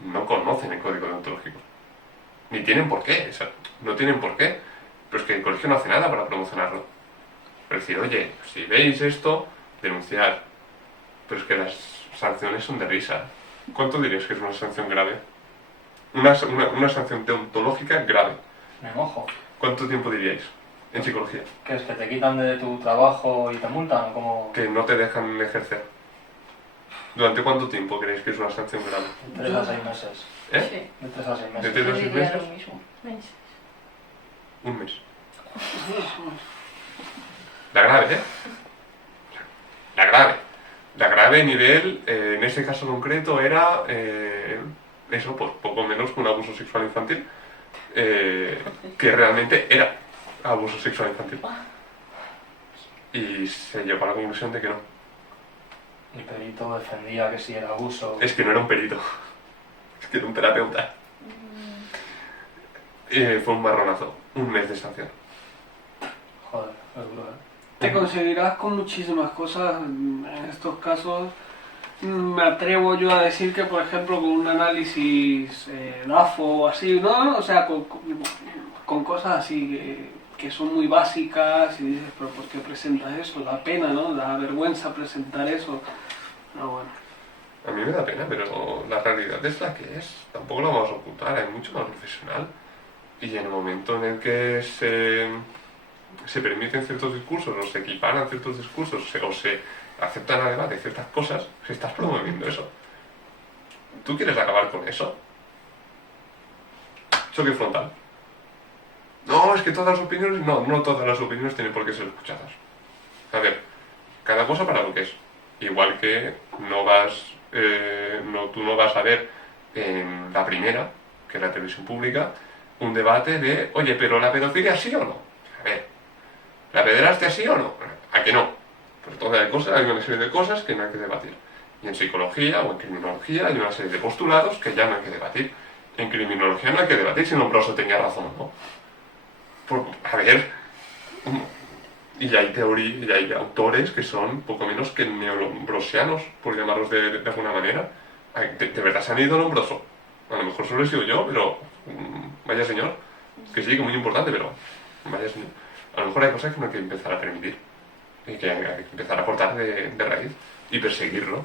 no conocen el código deontológico. Ni tienen por qué, o sea, no tienen por qué. Pero es que el colegio no hace nada para promocionarlo. Es decir, oye, si veis esto, denunciar. Pero es que las sanciones son de risa. ¿Cuánto dirías que es una sanción grave? Una sanción deontológica grave. Me mojo. ¿Cuánto tiempo diríais en psicología? ¿Qué es? ¿Que te quitan de tu trabajo y te multan? ¿O cómo? Que no te dejan ejercer. ¿Durante cuánto tiempo creéis que es una sanción grave? De 3 a 6 meses. ¿Eh? Sí, De 3 a 6 ¿De meses. 3 yo a 6 diría meses? lo mismo. Meses. Un mes. La grave, ¿eh? La grave. La grave nivel, en ese caso concreto, era eso, pues poco menos que un abuso sexual infantil, que realmente era abuso sexual infantil. Y se llegó a la conclusión de que no. El perito defendía que sí era abuso. Es que no era un perito, es que era un terapeuta. Fue un marronazo, un mes de sanción. Joder, es duro, ¿eh? Te conseguirás con muchísimas cosas en estos casos. Me atrevo yo a decir que, por ejemplo, con un análisis DAFO o así, ¿no? O sea, con cosas así que son muy básicas y dices, pero ¿por qué presentas eso? Da pena, ¿no? Da vergüenza presentar eso. Pero bueno. A mí me da pena, pero la realidad es la que es. Tampoco lo vamos a ocultar, hay mucho más profesional. Y en el momento en el que se permiten ciertos discursos o se equiparan ciertos discursos o se aceptan a debate ciertas cosas, se estás promoviendo eso. ¿Tú quieres acabar con eso? Choque frontal. No, es que todas las opiniones... No todas las opiniones tienen por qué ser escuchadas. A ver, cada cosa para lo que es. Igual que tú no vas a ver en la primera, que es la televisión pública, un debate de, oye, pero ¿la pedofilia sí o no? A ver, ¿la pederastia sí o no? ¿A que no? Pues entonces hay una serie de cosas que no hay que debatir. Y en psicología o en criminología hay una serie de postulados que ya no hay que debatir. En criminología no hay que debatir si Lombroso tenía razón o no. A ver, y hay teoría, y hay autores que son poco menos que neolombrosianos, por llamarlos de alguna manera. ¿De verdad se han ido Lombroso? A lo mejor solo he sido yo, pero vaya señor, que sí, que muy importante, pero vaya señor. A lo mejor hay cosas que no hay que empezar a permitir y que hay que empezar a cortar de raíz y perseguirlo.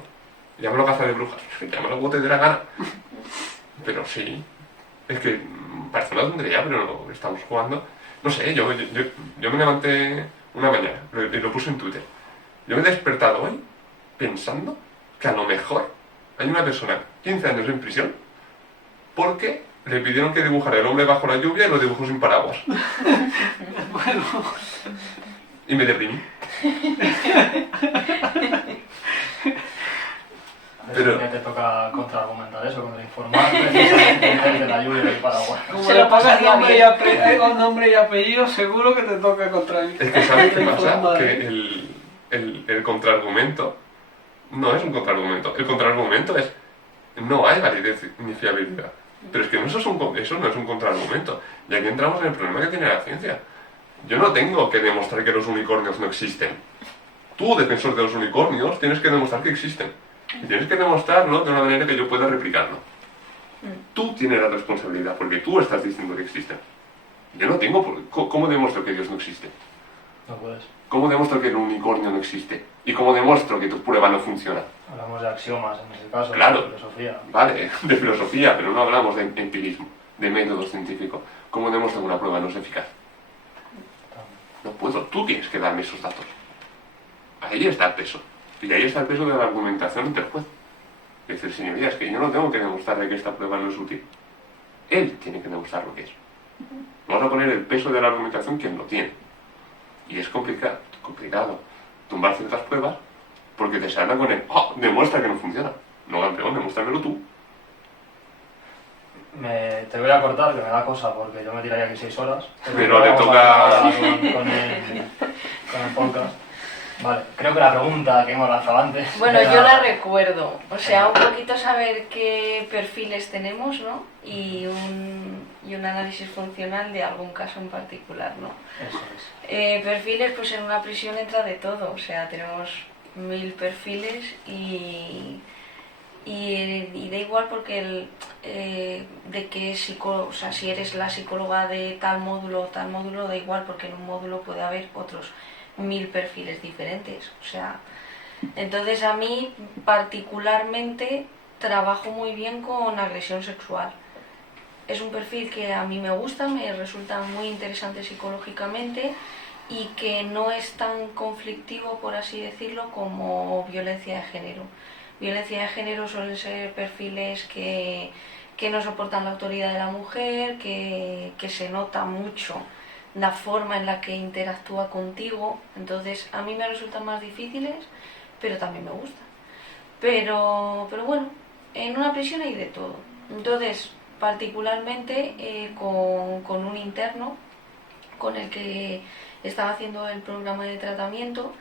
Llámalo caza de brujas, llámalo como te dé la gana. Pero sí, es que parece una tontería, pero estamos jugando. No sé, yo me levanté una mañana y lo puse en Twitter. Yo me he despertado hoy pensando que a lo mejor hay una persona 15 años en prisión porque le pidieron que dibujara el hombre bajo la lluvia y lo dibujó sin paraguas. Bueno, Y me deprimí. Pero te toca contraargumentar eso, contrainformar precisamente de la lluvia y del paraguas. como Se le lo pongas pasaría nombre y, bien. con nombre y apellido, seguro que te toca contra Es que ¿sabes qué pasa? informar. Que el contraargumento no es un contraargumento. El contraargumento es no hay validez ni fiabilidad. Pero es que eso no es un contraargumento. Y aquí entramos en el problema que tiene la ciencia. Yo no tengo que demostrar que los unicornios no existen. Tú, defensor de los unicornios, tienes que demostrar que existen. Y tienes que demostrarlo de una manera que yo pueda replicarlo. Tú tienes la responsabilidad, porque tú estás diciendo que existen. Yo no tengo ¿Cómo demuestro que Dios no existe? No puedes. ¿Cómo demuestro que el unicornio no existe? ¿Y cómo demuestro que tu prueba no funciona? Hablamos de axiomas en ese caso, Claro. de filosofía. Vale, de filosofía, pero no hablamos de empirismo, de método científico. ¿Cómo demuestro que una prueba no es eficaz? No puedo, tú tienes que darme esos datos. Ahí está el peso. Y ahí está el peso de la argumentación ante el juez. Es decir, señorías, que yo no tengo que demostrarle que esta prueba no es útil. Él tiene que demostrar lo que es. Vamos a poner el peso de la argumentación quien lo tiene. Y es complicado tumbar ciertas pruebas porque te salgan con el demuestra que no funciona. No, campeón, demuéstramelo tú. Te voy a cortar, que me da cosa, porque yo me tiraría aquí 6 horas. Pero le vamos a toca- acabar con el podcast. Vale, creo que la pregunta que hemos lanzado antes... Bueno, era- yo la recuerdo. O sea, un poquito saber qué perfiles tenemos, ¿no? Y un análisis funcional de algún caso en particular, ¿no? Eso es. Perfiles, pues en una prisión entra de todo. O sea, tenemos 1000 perfiles y da igual porque de que o sea, si eres la psicóloga de tal módulo o tal módulo, da igual porque en un módulo puede haber otros 1000 perfiles diferentes. O sea, entonces a mí particularmente trabajo muy bien con agresión sexual. Es un perfil que a mí me gusta, me resulta muy interesante psicológicamente y que no es tan conflictivo, por así decirlo, como violencia de género. Violencia de género suelen ser perfiles que no soportan la autoridad de la mujer, que se nota mucho la forma en la que interactúa contigo. Entonces a mí me resultan más difíciles, pero también me gustan. Pero bueno, en una prisión hay de todo. Entonces, particularmente con un interno con el que estaba haciendo el programa de tratamiento,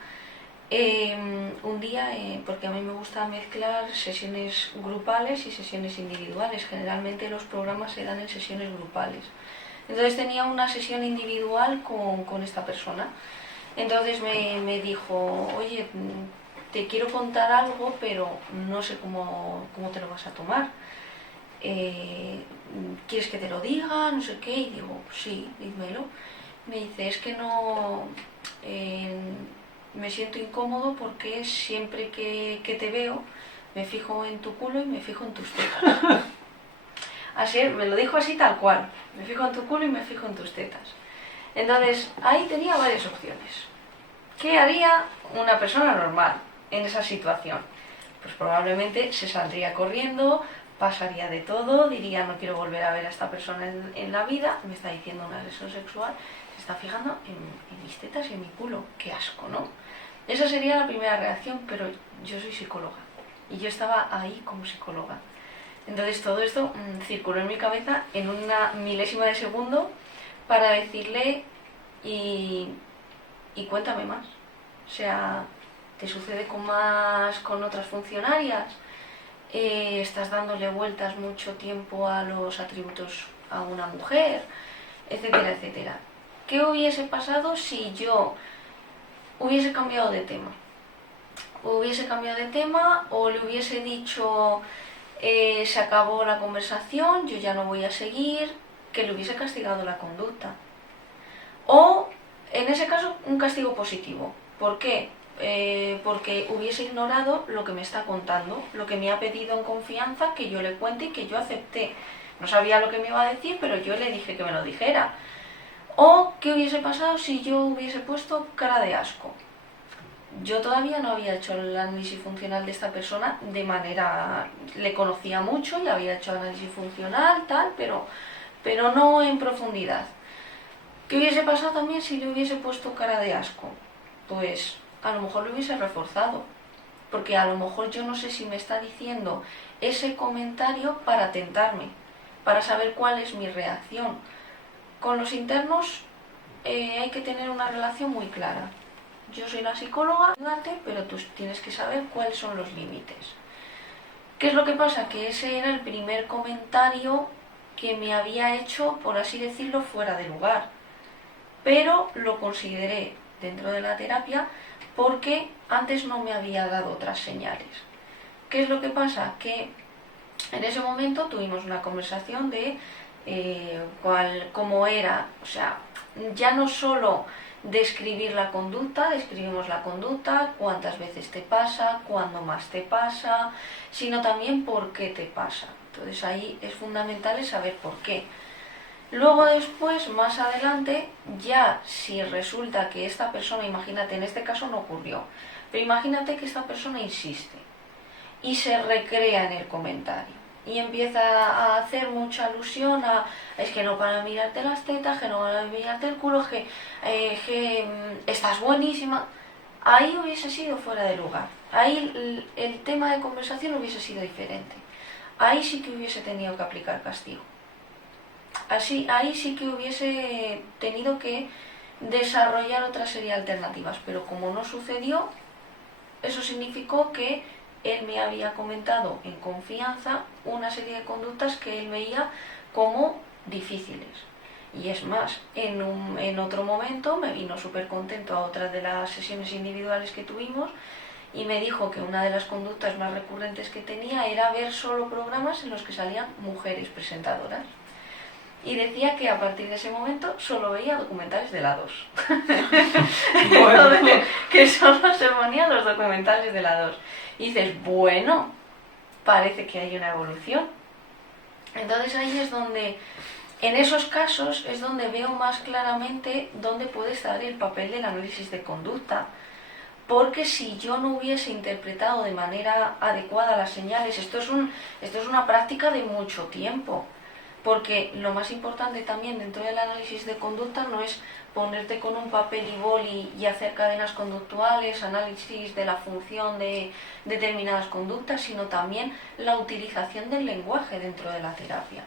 un día, porque a mí me gusta mezclar sesiones grupales y sesiones individuales. Generalmente los programas se dan en sesiones grupales. Entonces tenía una sesión individual con esta persona. Entonces me dijo, oye, te quiero contar algo, pero no sé cómo te lo vas a tomar. ¿Quieres que te lo diga? No sé qué. Y digo, sí, dímelo. Me dice, es que no... me siento incómodo porque siempre que te veo me fijo en tu culo y me fijo en tus tetas. Así, me lo dijo así tal cual. Me fijo en tu culo y me fijo en tus tetas. Entonces, ahí tenía varias opciones. ¿Qué haría una persona normal en esa situación? Pues probablemente se saldría corriendo, pasaría de todo, diría no quiero volver a ver a esta persona en la vida, me está diciendo una agresión sexual, se está fijando en mis tetas y en mi culo. Qué asco, ¿no? Esa sería la primera reacción, pero yo soy psicóloga y yo estaba ahí como psicóloga. Entonces todo esto circuló en mi cabeza en una milésima de segundo para decirle y cuéntame más. O sea, ¿te sucede con otras funcionarias? ¿Estás dándole vueltas mucho tiempo a los atributos a una mujer? Etcétera, etcétera. ¿Qué hubiese pasado si yo hubiese cambiado de tema? Hubiese cambiado de tema o le hubiese dicho se acabó la conversación, yo ya no voy a seguir, que le hubiese castigado la conducta. O, en ese caso, un castigo positivo. ¿Por qué? Porque hubiese ignorado lo que me está contando, lo que me ha pedido en confianza que yo le cuente y que yo acepté. No sabía lo que me iba a decir, pero yo le dije que me lo dijera. O, ¿qué hubiese pasado si yo hubiese puesto cara de asco? Yo todavía no había hecho el análisis funcional de esta persona de manera... Le conocía mucho y había hecho análisis funcional, tal, pero no en profundidad. ¿Qué hubiese pasado también si le hubiese puesto cara de asco? Pues a lo mejor lo hubiese reforzado. Porque a lo mejor yo no sé si me está diciendo ese comentario para tentarme, para saber cuál es mi reacción. Con los internos hay que tener una relación muy clara. Yo soy la psicóloga, pero tú tienes que saber cuáles son los límites. ¿Qué es lo que pasa? Que ese era el primer comentario que me había hecho, por así decirlo, fuera de lugar. Pero lo consideré dentro de la terapia porque antes no me había dado otras señales. ¿Qué es lo que pasa? Que en ese momento tuvimos una conversación de cómo era, o sea, ya no solo describir la conducta, describimos la conducta, cuántas veces te pasa, cuándo más te pasa, sino también por qué te pasa. Entonces ahí es fundamental saber por qué. Luego después, más adelante, ya si resulta que esta persona, imagínate, en este caso no ocurrió, pero imagínate que esta persona insiste y se recrea en el comentario y empieza a hacer mucha alusión a es que no para mirarte las tetas, que no para mirarte el culo, que estás buenísima. Ahí hubiese sido fuera de lugar. Ahí el tema de conversación hubiese sido diferente. Ahí sí que hubiese tenido que aplicar castigo. Ahí sí que hubiese tenido que desarrollar otra serie de alternativas, pero como no sucedió, eso significó que él me había comentado en confianza una serie de conductas que él veía como difíciles. Y es más, en otro momento me vino súper contento a otra de las sesiones individuales que tuvimos y me dijo que una de las conductas más recurrentes que tenía era ver solo programas en los que salían mujeres presentadoras. Y decía que a partir de ese momento solo veía documentales de la 2. Entonces, que solo se ponía los documentales de la 2. Y dices, bueno, parece que hay una evolución. Entonces ahí es donde, en esos casos, es donde veo más claramente dónde puede estar el papel del análisis de conducta. Porque si yo no hubiese interpretado de manera adecuada las señales, esto es una práctica de mucho tiempo. Porque lo más importante también dentro del análisis de conducta no es ponerte con un papel y boli y hacer cadenas conductuales, análisis de la función de determinadas conductas, sino también la utilización del lenguaje dentro de la terapia.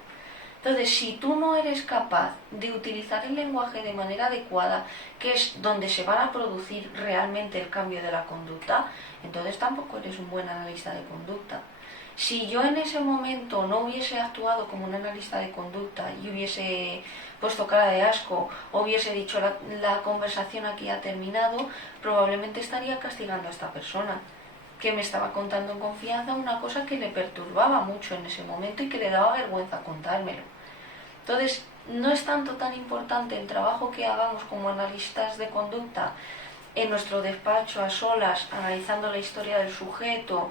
Entonces, si tú no eres capaz de utilizar el lenguaje de manera adecuada, que es donde se va a producir realmente el cambio de la conducta, entonces tampoco eres un buen analista de conducta. Si yo en ese momento no hubiese actuado como un analista de conducta y hubiese puesto cara de asco o hubiese dicho la conversación aquí ha terminado, probablemente estaría castigando a esta persona que me estaba contando en confianza una cosa que le perturbaba mucho en ese momento y que le daba vergüenza contármelo. Entonces, no es tanto tan importante el trabajo que hagamos como analistas de conducta en nuestro despacho a solas, analizando la historia del sujeto,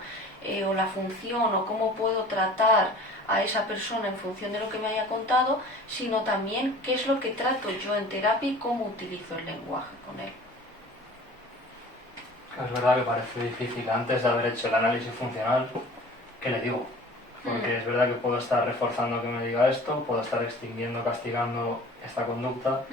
o la función o cómo puedo tratar a esa persona en función de lo que me haya contado, sino también qué es lo que trato yo en terapia y cómo utilizo el lenguaje con él. Es verdad que parece difícil antes de haber hecho el análisis funcional, ¿qué le digo? Porque es verdad que puedo estar reforzando que me diga esto, puedo estar extinguiendo, castigando esta conducta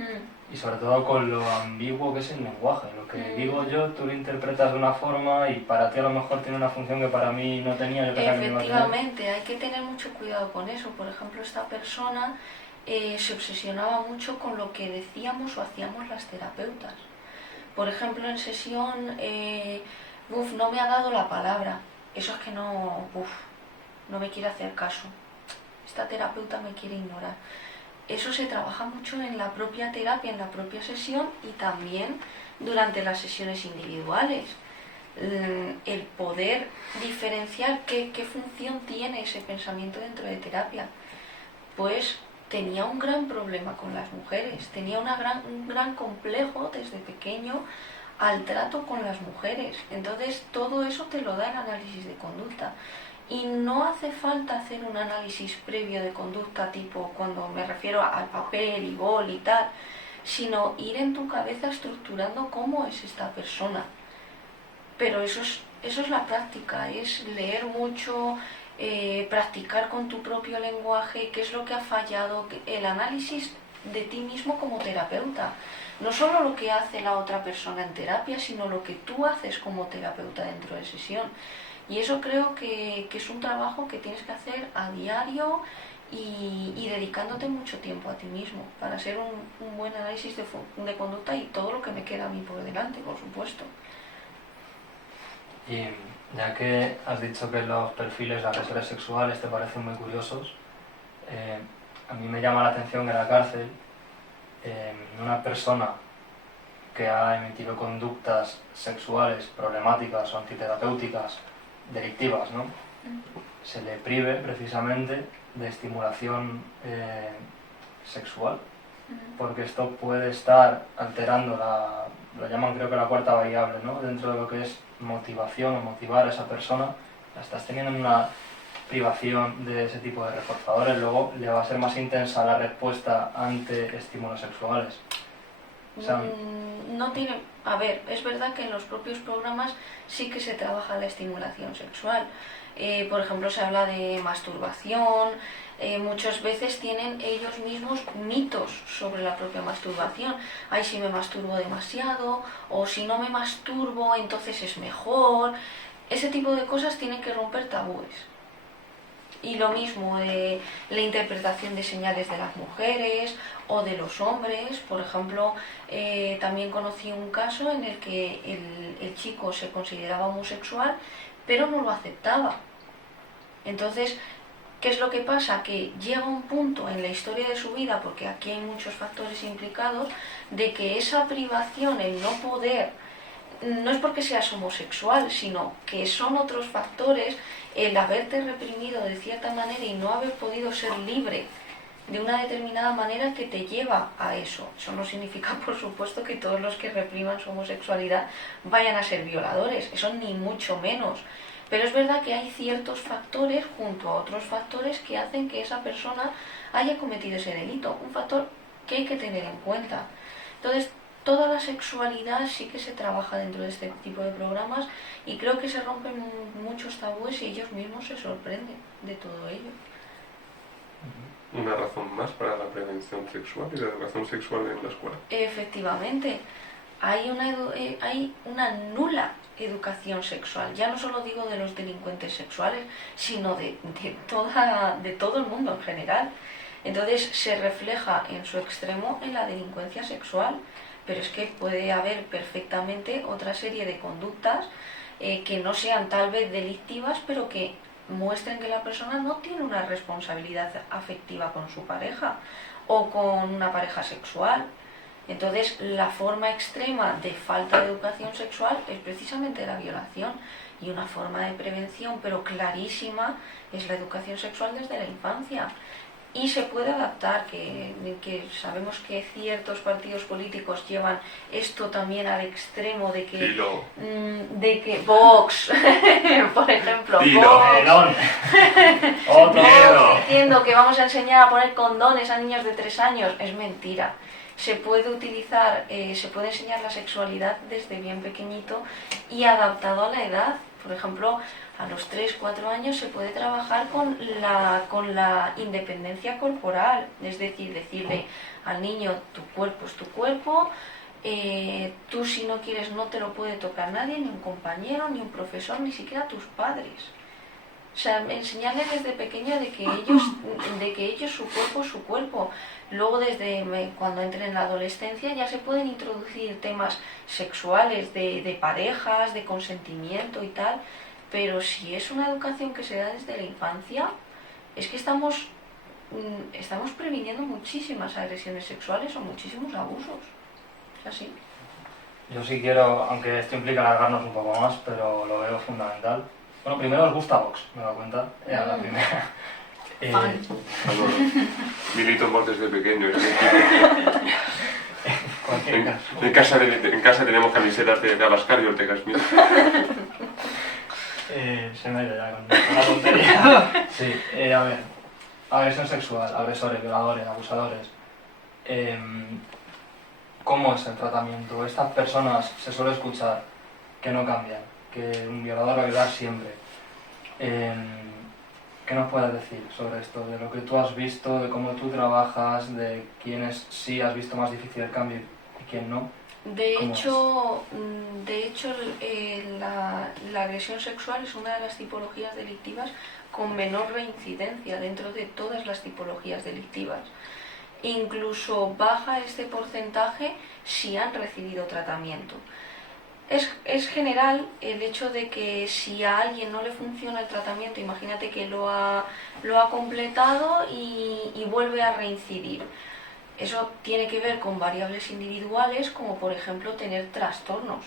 y sobre todo con lo ambiguo que es el lenguaje. Lo que digo yo, tú lo interpretas de una forma y para ti a lo mejor tiene una función que para mí no tenía. Yo pensaba que me iba a tener. Efectivamente, hay que tener mucho cuidado con eso. Por ejemplo, esta persona se obsesionaba mucho con lo que decíamos o hacíamos las terapeutas. Por ejemplo, en sesión, no me ha dado la palabra. Eso es que no me quiere hacer caso. Esta terapeuta me quiere ignorar. Eso se trabaja mucho en la propia terapia, en la propia sesión y también durante las sesiones individuales. El poder diferenciar qué función tiene ese pensamiento dentro de terapia. Pues tenía un gran problema con las mujeres, tenía un gran complejo desde pequeño al trato con las mujeres. Entonces todo eso te lo da el análisis de conducta. Y no hace falta hacer un análisis previo de conducta, tipo cuando me refiero al papel y bol y tal, sino ir en tu cabeza estructurando cómo es esta persona. Pero eso es la práctica, es leer mucho, practicar con tu propio lenguaje, qué es lo que ha fallado, el análisis de ti mismo como terapeuta. No solo lo que hace la otra persona en terapia, sino lo que tú haces como terapeuta dentro de sesión. Y eso creo que es un trabajo que tienes que hacer a diario y dedicándote mucho tiempo a ti mismo para hacer un buen análisis de conducta y todo lo que me queda a mí por delante, por supuesto. Y ya que has dicho que los perfiles de agresores sexuales te parecen muy curiosos, a mí me llama la atención que en la cárcel una persona que ha emitido conductas sexuales problemáticas o antiterapéuticas delictivas, ¿no? Se le prive precisamente de estimulación sexual, porque esto puede estar alterando lo llaman creo que la cuarta variable, ¿no? Dentro de lo que es motivación o motivar a esa persona, la estás teniendo en una privación de ese tipo de reforzadores, luego le va a ser más intensa la respuesta ante estímulos sexuales. O sea, no tiene... A ver, es verdad que en los propios programas sí que se trabaja la estimulación sexual. Por ejemplo, se habla de masturbación. Muchas veces tienen ellos mismos mitos sobre la propia masturbación. Ay, si me masturbo demasiado, o si no me masturbo, entonces es mejor. Ese tipo de cosas tienen que romper tabúes. Y lo mismo de la interpretación de señales de las mujeres o de los hombres. Por ejemplo, también conocí un caso en el que el chico se consideraba homosexual, pero no lo aceptaba. Entonces, ¿qué es lo que pasa? Que llega un punto en la historia de su vida, porque aquí hay muchos factores implicados, de que esa privación, el no poder no es porque seas homosexual, sino que son otros factores, el haberte reprimido de cierta manera y no haber podido ser libre de una determinada manera que te lleva a eso. Eso no significa, por supuesto, que todos los que repriman su homosexualidad vayan a ser violadores, eso ni mucho menos. Pero es verdad que hay ciertos factores junto a otros factores que hacen que esa persona haya cometido ese delito, un factor que hay que tener en cuenta. Entonces, toda la sexualidad sí que se trabaja dentro de este tipo de programas y creo que se rompen muchos tabúes y ellos mismos se sorprenden de todo ello. Una razón más para la prevención sexual y la educación sexual en la escuela. Efectivamente, hay una nula educación sexual. Ya no solo digo de los delincuentes sexuales, sino de todo el mundo en general. Entonces se refleja en su extremo en la delincuencia sexual, pero es que puede haber perfectamente otra serie de conductas que no sean tal vez delictivas, pero que muestren que la persona no tiene una responsabilidad afectiva con su pareja o con una pareja sexual. Entonces, la forma extrema de falta de educación sexual es precisamente la violación, y una forma de prevención, pero clarísima, es la educación sexual desde la infancia. Y se puede adaptar, que sabemos que ciertos partidos políticos llevan esto también al extremo de que Vox, por ejemplo, Vox diciendo que vamos a enseñar a poner condones a niños de 3 años, es mentira. Se puede utilizar, se puede enseñar la sexualidad desde bien pequeñito y adaptado a la edad. Por ejemplo, a los 3-4 años se puede trabajar con la independencia corporal, es decir, decirle al niño, tu cuerpo es tu cuerpo, tú si no quieres no te lo puede tocar nadie, ni un compañero, ni un profesor, ni siquiera tus padres. O sea, enseñarles desde pequeño de que ellos su cuerpo es su cuerpo. Luego, desde cuando entren en la adolescencia, ya se pueden introducir temas sexuales, de parejas, de consentimiento y tal. Pero si es una educación que se da desde la infancia, es que estamos previniendo muchísimas agresiones sexuales o muchísimos abusos. Es así. Yo sí quiero, aunque esto implica alargarnos un poco más, pero lo veo fundamental. Bueno, primero os gusta Vox, me he dado cuenta, era la primera. Milito en Vox desde pequeño. En caso. En casa tenemos camisetas de Abascal y Ortega Smith. Se me ha ido ya con la tontería. Sí, a ver, agresión sexual, agresores, violadores, abusadores. ¿Cómo es el tratamiento? Estas personas se suele escuchar que no cambian, que un violador va a violar siempre. ¿Qué nos puedes decir sobre esto? De lo que tú has visto, de cómo tú trabajas, de quiénes sí has visto más difícil el cambio y quién no. De hecho, la agresión sexual es una de las tipologías delictivas con menor reincidencia dentro de todas las tipologías delictivas. Incluso baja este porcentaje si han recibido tratamiento. Es general el hecho de que si a alguien no le funciona el tratamiento, imagínate que lo ha completado y vuelve a reincidir. Eso tiene que ver con variables individuales, como por ejemplo tener trastornos.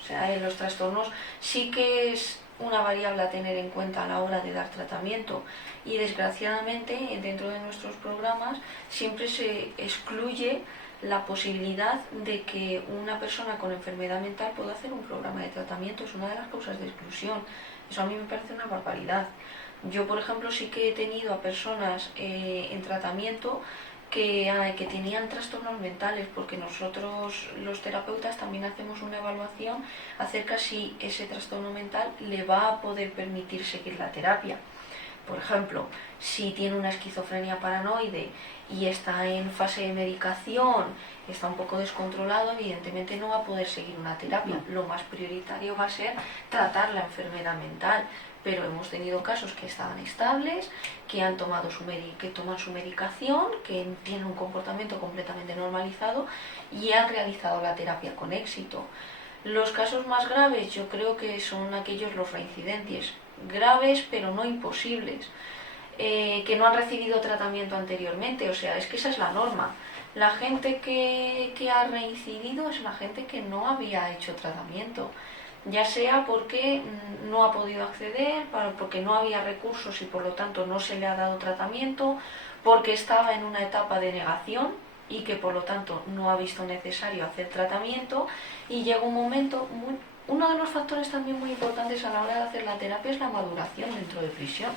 O sea, los trastornos sí que es una variable a tener en cuenta a la hora de dar tratamiento, y desgraciadamente dentro de nuestros programas siempre se excluye la posibilidad de que una persona con enfermedad mental pueda hacer un programa de tratamiento. Es una de las causas de exclusión. Eso a mí me parece una barbaridad. Yo, por ejemplo, sí que he tenido a personas en tratamiento que tenían trastornos mentales, porque nosotros los terapeutas también hacemos una evaluación acerca si ese trastorno mental le va a poder permitir seguir la terapia. Por ejemplo, si tiene una esquizofrenia paranoide y está en fase de medicación, está un poco descontrolado, evidentemente no va a poder seguir una terapia. Lo más prioritario va a ser tratar la enfermedad mental. Pero hemos tenido casos que estaban estables, que toman su medicación, que tienen un comportamiento completamente normalizado y han realizado la terapia con éxito. Los casos más graves yo creo que son aquellos, los reincidentes, graves pero no imposibles, que no han recibido tratamiento anteriormente. O sea, es que esa es la norma. La gente que ha reincidido es la gente que no había hecho tratamiento, ya sea porque no ha podido acceder, porque no había recursos y por lo tanto no se le ha dado tratamiento, porque estaba en una etapa de negación y que por lo tanto no ha visto necesario hacer tratamiento, y llega un momento uno de los factores también muy importantes a la hora de hacer la terapia es la maduración dentro de prisión.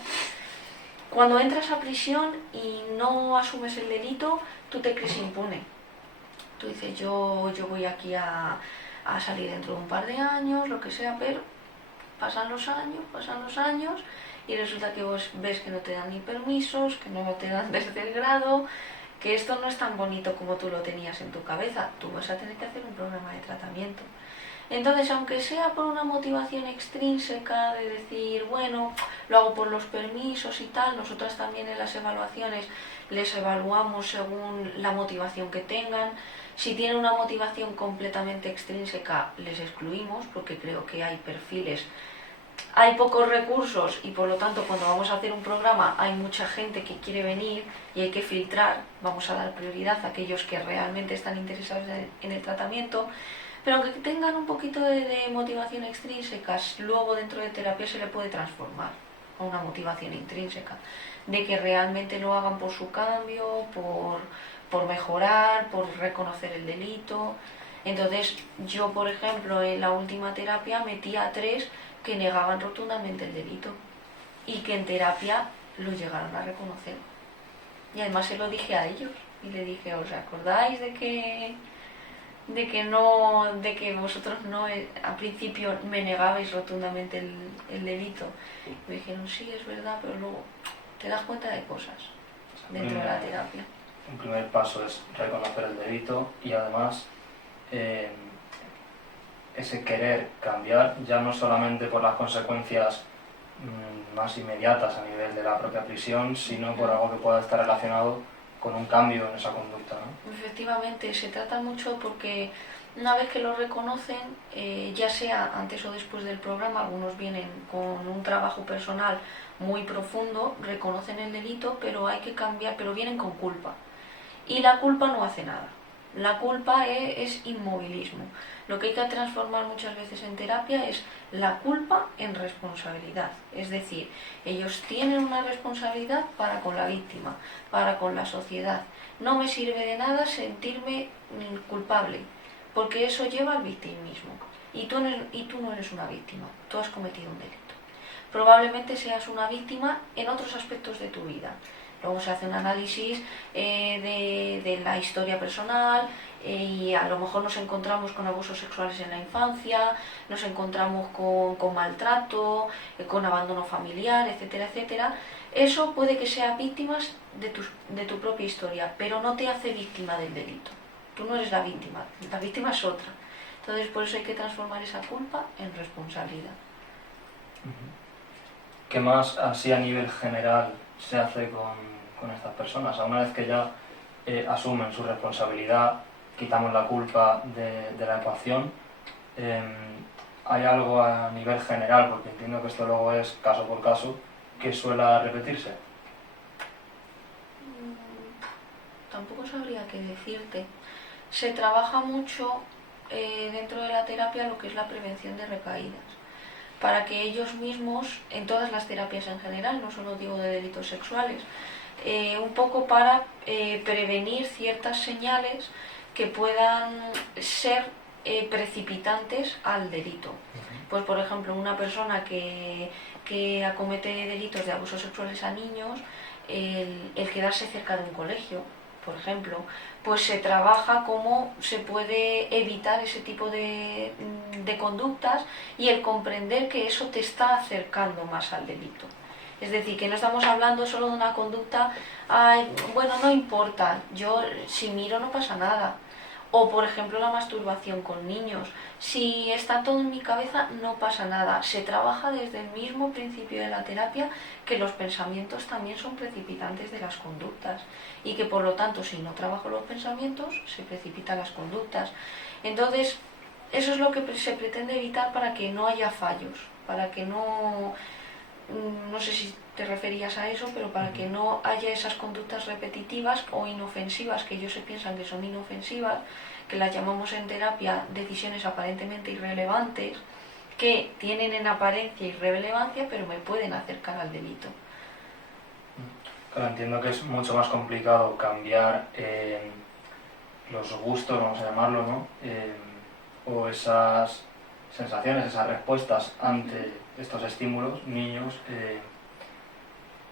Cuando entras a prisión y no asumes el delito, tú te crees impune. Tú dices, yo voy aquí a salir dentro de un par de años, lo que sea, pero pasan los años y resulta que vos ves que no te dan ni permisos, que no te dan tercer grado, que esto no es tan bonito como tú lo tenías en tu cabeza. Tú vas a tener que hacer un programa de tratamiento. Entonces, aunque sea por una motivación extrínseca de decir, bueno, lo hago por los permisos y tal, nosotras también en las evaluaciones les evaluamos según la motivación que tengan. Si tienen una motivación completamente extrínseca, les excluimos, porque creo que hay perfiles, hay pocos recursos y por lo tanto cuando vamos a hacer un programa hay mucha gente que quiere venir y hay que filtrar. Vamos a dar prioridad a aquellos que realmente están interesados en el tratamiento. Pero aunque tengan un poquito de motivación extrínseca, luego dentro de terapia se le puede transformar a una motivación intrínseca, de que realmente lo hagan por su cambio, por mejorar, por reconocer el delito. Entonces yo, por ejemplo, en la última terapia metí a 3 que negaban rotundamente el delito y que en terapia lo llegaron a reconocer. Y además se lo dije a ellos y le dije, ¿os acordáis de que vosotros no, al principio me negabais rotundamente el delito? Y me dijeron, sí, es verdad, pero luego te das cuenta de cosas dentro de la terapia. Un primer paso es reconocer el delito y además ese querer cambiar, ya no solamente por las consecuencias más inmediatas a nivel de la propia prisión, sino por algo que pueda estar relacionado con un cambio en esa conducta, ¿no? Efectivamente, se trata mucho porque una vez que lo reconocen, ya sea antes o después del programa, algunos vienen con un trabajo personal muy profundo, reconocen el delito, pero hay que cambiar, pero vienen con culpa. Y la culpa no hace nada. La culpa es inmovilismo. Lo que hay que transformar muchas veces en terapia es la culpa en responsabilidad. Es decir, ellos tienen una responsabilidad para con la víctima, para con la sociedad. No me sirve de nada sentirme culpable, porque eso lleva al victimismo. Y tú no eres una víctima, tú has cometido un delito. Probablemente seas una víctima en otros aspectos de tu vida. Luego se hace un análisis de la historia personal y a lo mejor nos encontramos con abusos sexuales en la infancia, nos encontramos con maltrato, con abandono familiar, etcétera, etcétera. Eso puede que sea víctimas de tu propia historia, pero no te hace víctima del delito. Tú no eres la víctima es otra. Entonces por eso hay que transformar esa culpa en responsabilidad. ¿Qué más así a nivel general se hace con estas personas? Una vez que ya asumen su responsabilidad, quitamos la culpa de la ecuación, ¿hay algo a nivel general, porque entiendo que esto luego es caso por caso, que suele repetirse? Tampoco sabría qué decirte. Se trabaja mucho dentro de la terapia lo que es la prevención de recaídas, para que ellos mismos, en todas las terapias en general, no solo digo de delitos sexuales, un poco para prevenir ciertas señales que puedan ser precipitantes al delito. Pues por ejemplo, una persona que acomete delitos de abusos sexuales a niños, el quedarse cerca de un colegio, por ejemplo, pues se trabaja cómo se puede evitar ese tipo de conductas y el comprender que eso te está acercando más al delito. Es decir, que no estamos hablando solo de una conducta, bueno, no importa, yo si miro no pasa nada. O por ejemplo la masturbación con niños, si está todo en mi cabeza no pasa nada. Se trabaja desde el mismo principio de la terapia que los pensamientos también son precipitantes de las conductas y que por lo tanto si no trabajo los pensamientos se precipitan las conductas. Entonces eso es lo que se pretende evitar para que no haya fallos, para que no no sé si te referías a eso, pero para que no haya esas conductas repetitivas o inofensivas, que ellos se piensan que son inofensivas, que las llamamos en terapia decisiones aparentemente irrelevantes, que tienen en apariencia irrelevancia, pero me pueden acercar al delito. Claro, entiendo que es mucho más complicado cambiar los gustos, vamos a llamarlo, ¿no? O esas sensaciones, esas respuestas ante estos estímulos, niños,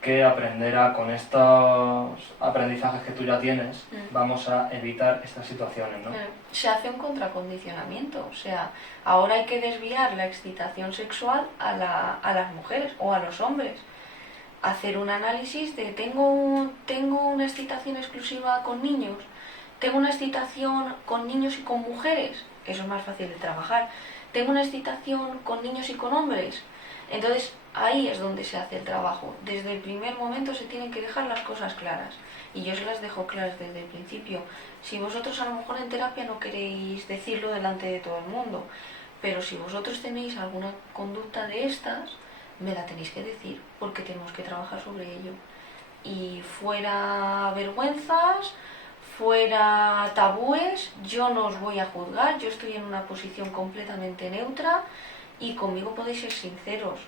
que aprender con estos aprendizajes que tú ya tienes, vamos a evitar estas situaciones, ¿no? Se hace un contracondicionamiento, o sea, ahora hay que desviar la excitación sexual a las mujeres o a los hombres. Hacer un análisis de tengo una excitación exclusiva con niños, tengo una excitación con niños y con mujeres, eso es más fácil de trabajar, tengo una excitación con niños y con hombres, entonces ahí es donde se hace el trabajo. Desde el primer momento se tienen que dejar las cosas claras y yo se las dejo claras desde el principio. Si vosotros a lo mejor en terapia no queréis decirlo delante de todo el mundo, pero si vosotros tenéis alguna conducta de estas, me la tenéis que decir, porque tenemos que trabajar sobre ello. Y fuera vergüenzas, fuera tabúes, yo no os voy a juzgar, yo estoy en una posición completamente neutra y conmigo podéis ser sinceros.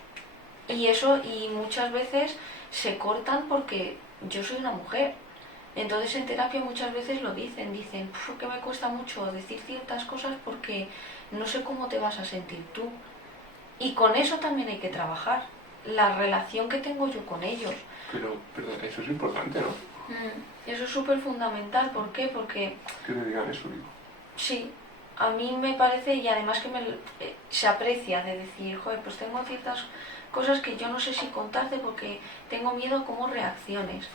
Y muchas veces se cortan porque yo soy una mujer. Entonces en terapia muchas veces lo dicen que me cuesta mucho decir ciertas cosas porque no sé cómo te vas a sentir tú. Y con eso también hay que trabajar, la relación que tengo yo con ellos. Pero eso es importante, ¿no? Eso es súper fundamental. ¿Por qué? Porque... Que te digan eso, digo. Sí, a mí me parece, y además que se aprecia de decir, joder, pues tengo ciertas cosas que yo no sé si contarte porque tengo miedo a cómo reacciones.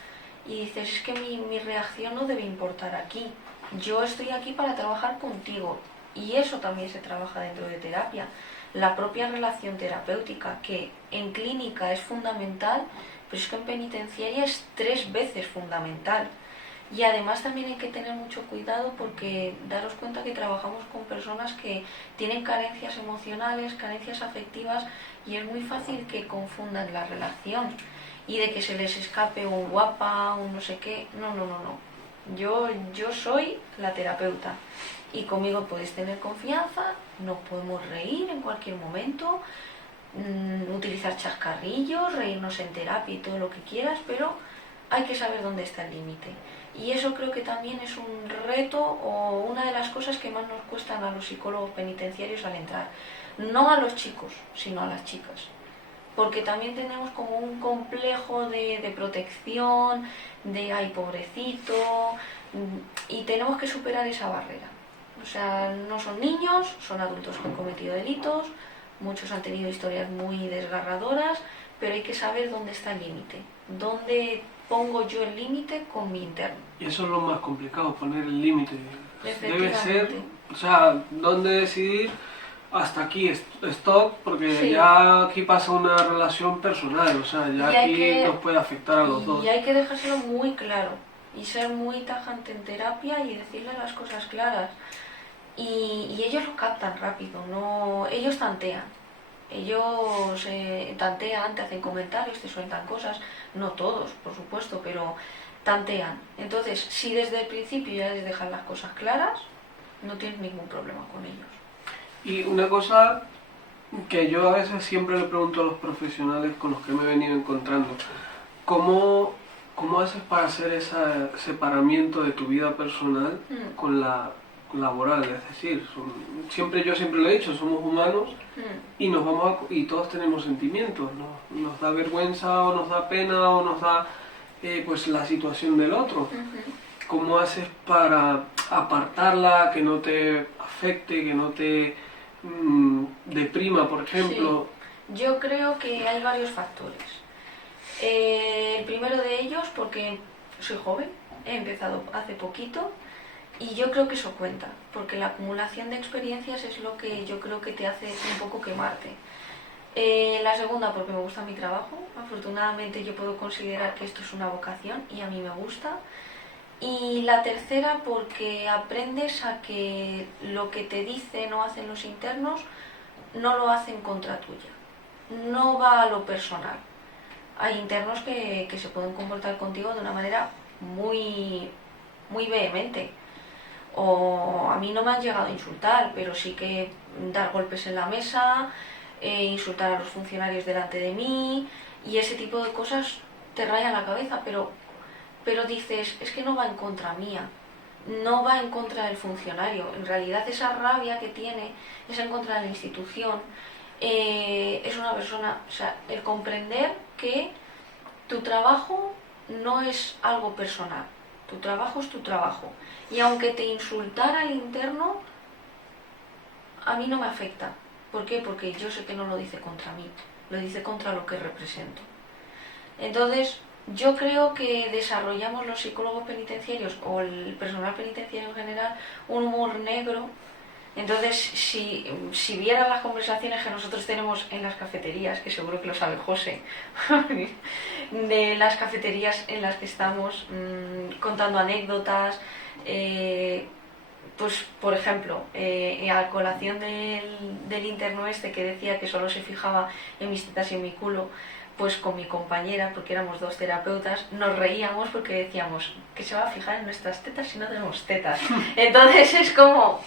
Y dices, es que mi reacción no debe importar aquí. Yo estoy aquí para trabajar contigo. Y eso también se trabaja dentro de terapia. La propia relación terapéutica, que en clínica es fundamental, pero es que en penitenciaria es 3 veces fundamental. Y además también hay que tener mucho cuidado porque daros cuenta que trabajamos con personas que tienen carencias emocionales, carencias afectivas, y es muy fácil que confundan la relación y de que se les escape un guapa, un no sé qué. No. Yo soy la terapeuta y conmigo podéis tener confianza, nos podemos reír en cualquier momento, utilizar chascarrillos, reírnos en terapia y todo lo que quieras, pero hay que saber dónde está el límite. Y eso creo que también es un reto o una de las cosas que más nos cuestan a los psicólogos penitenciarios al entrar. No a los chicos, sino a las chicas. Porque también tenemos como un complejo de protección, de ay pobrecito, y tenemos que superar esa barrera. O sea, no son niños, son adultos que han cometido delitos, muchos han tenido historias muy desgarradoras, pero hay que saber dónde está el límite, dónde pongo yo el límite con mi interno. Y eso es lo más complicado, poner el límite. Debe ser, o sea, dónde decidir hasta aquí, stop, porque sí. Ya aquí pasa una relación personal, o sea, ya aquí nos puede afectar a los dos. Y hay que dejárselo muy claro, y ser muy tajante en terapia y decirle las cosas claras. Y ellos lo captan rápido, no, ellos tantean. Ellos tantean, te hacen comentarios, te sueltan cosas, no todos, por supuesto, pero tantean. Entonces, si desde el principio ya les dejan las cosas claras, no tienes ningún problema con ellos. Y una cosa que yo a veces siempre le pregunto a los profesionales con los que me he venido encontrando, ¿cómo haces para hacer ese separamiento de tu vida personal con la laboral? Es decir, yo siempre lo he dicho, somos humanos y y todos tenemos sentimientos, ¿no? Nos da vergüenza o nos da pena o nos da pues la situación del otro. ¿Cómo haces para apartarla, que no te afecte, que no te deprima, por ejemplo? Sí. Yo creo que hay varios factores. El primero de ellos, porque soy joven, he empezado hace poquito, y yo creo que eso cuenta, porque la acumulación de experiencias es lo que yo creo que te hace un poco quemarte. La segunda, porque me gusta mi trabajo. Afortunadamente yo puedo considerar que esto es una vocación y a mí me gusta. Y la tercera, porque aprendes a que lo que te dicen o hacen los internos no lo hacen contra tuya, no va a lo personal. hay internos que se pueden comportar contigo de una manera muy, muy vehemente. O a mí no me han llegado a insultar, pero sí que dar golpes en la mesa, insultar a los funcionarios delante de mí, y ese tipo de cosas te rayan la cabeza, pero dices, es que no va en contra mía, no va en contra del funcionario. En realidad esa rabia que tiene es en contra de la institución. Es una persona, o sea, el comprender que tu trabajo no es algo personal, tu trabajo es tu trabajo, y aunque te insultara el interno, a mí no me afecta. ¿Por qué? Porque yo sé que no lo dice contra mí, lo dice contra lo que represento. Entonces, yo creo que desarrollamos los psicólogos penitenciarios o el personal penitenciario en general un humor negro. Entonces, si vieran las conversaciones que nosotros tenemos en las cafeterías, que seguro que lo sabe José, de las cafeterías en las que estamos contando anécdotas, pues por ejemplo, a colación del interno este que decía que solo se fijaba en mis tetas y en mi culo, pues con mi compañera, porque éramos dos terapeutas, nos reíamos porque decíamos que se va a fijar en nuestras tetas si no tenemos tetas. Entonces es como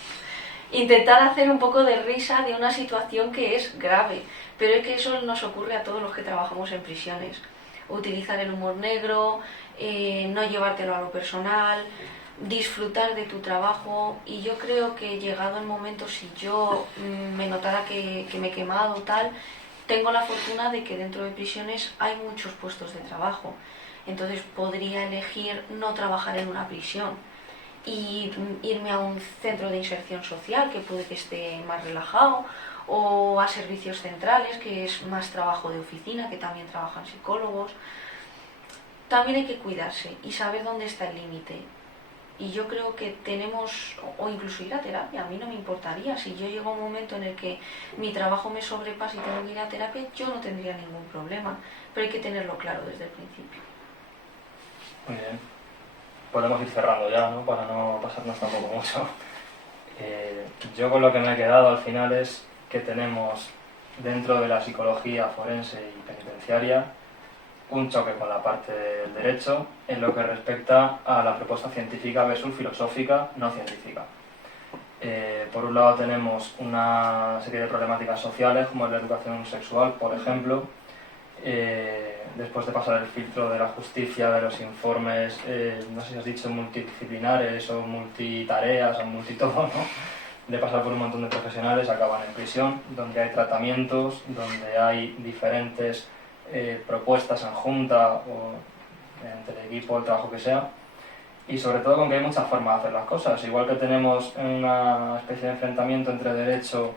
intentar hacer un poco de risa de una situación que es grave, pero es que eso nos ocurre a todos los que trabajamos en prisiones. Utilizar el humor negro, no llevártelo a lo personal, disfrutar de tu trabajo. Y yo creo que llegado el momento, si yo me notara que me he quemado o tal, tengo la fortuna de que dentro de prisiones hay muchos puestos de trabajo, entonces podría elegir no trabajar en una prisión y irme a un centro de inserción social que puede que esté más relajado, o a servicios centrales, que es más trabajo de oficina, que también trabajan psicólogos. También hay que cuidarse y saber dónde está el límite. Y yo creo que tenemos, o incluso ir a terapia, a mí no me importaría. Si yo llego a un momento en el que mi trabajo me sobrepasa y tengo que ir a terapia, yo no tendría ningún problema, pero hay que tenerlo claro desde el principio. Muy bien. Podemos ir cerrando ya, ¿no? Para no pasarnos tampoco mucho. Yo con lo que me he quedado al final es que tenemos dentro de la psicología forense y penitenciaria un choque con la parte del derecho en lo que respecta a la propuesta científica versus filosófica no científica. Por un lado tenemos una serie de problemáticas sociales como la educación sexual, por ejemplo. Después de pasar el filtro de la justicia, de los informes, no sé si has dicho multidisciplinares o multitareas o multitodo, ¿no? De pasar por un montón de profesionales, acaban en prisión, donde hay tratamientos, donde hay diferentes propuestas en junta o entre el equipo, el trabajo que sea, y sobre todo con que hay muchas formas de hacer las cosas. Igual que tenemos una especie de enfrentamiento entre derecho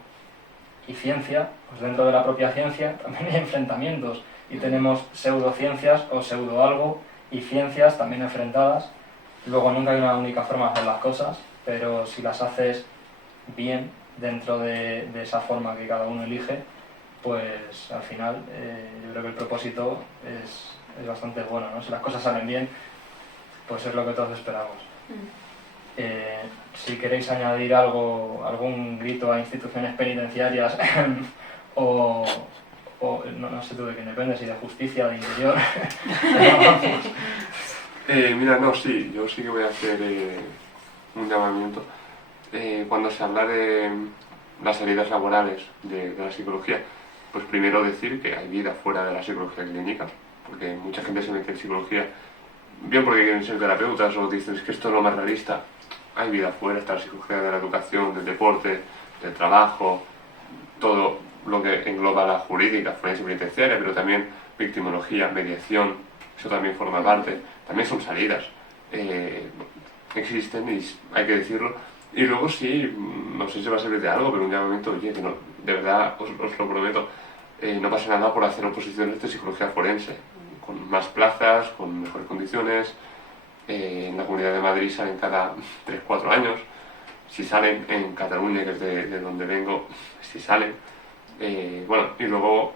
y ciencia, pues dentro de la propia ciencia también hay enfrentamientos, y tenemos pseudociencias o pseudo algo y ciencias también enfrentadas. Luego nunca hay una única forma de hacer las cosas, pero si las haces bien dentro de esa forma que cada uno elige, pues al final yo creo que el propósito es bastante bueno, ¿no? Si las cosas salen bien, pues es lo que todos esperamos. Si queréis añadir algún grito a instituciones penitenciarias o no sé tú de quién depende, si de justicia, de interior. Mira, no, sí, yo sí que voy a hacer un llamamiento. Cuando se habla de las salidas laborales de la psicología, pues primero decir que hay vida fuera de la psicología clínica, porque mucha gente se mete en psicología, bien porque quieren ser terapeutas o dicen que esto es lo más realista. Hay vida fuera, está la psicología de la educación, del deporte, del trabajo, todo lo que engloba la jurídica, forense penitenciaria, pero también victimología, mediación, eso también forma parte. También son salidas. Existen y hay que decirlo. Y luego sí, no sé si va a servir de algo, pero un llamamiento, oye, que no, de verdad os lo prometo, no pasa nada por hacer oposiciones de psicología forense, con más plazas, con mejores condiciones. En la Comunidad de Madrid salen cada 3-4 años. Si salen en Cataluña, que es de donde vengo, si salen. Bueno, y luego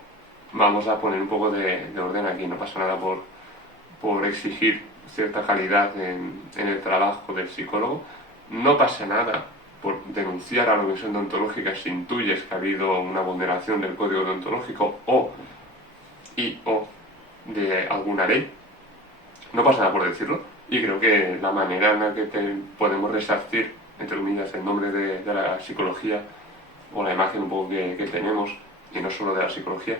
vamos a poner un poco de orden aquí. No pasa nada por exigir cierta calidad en el trabajo del psicólogo. No pasa nada por denunciar a la Comisión Deontológica si intuyes que ha habido una vulneración del código deontológico o de alguna ley. No pasa nada por decirlo, y creo que la manera en la que podemos resarcir, entre comillas, el nombre de la psicología o la imagen un poco que tenemos, y no solo de la psicología,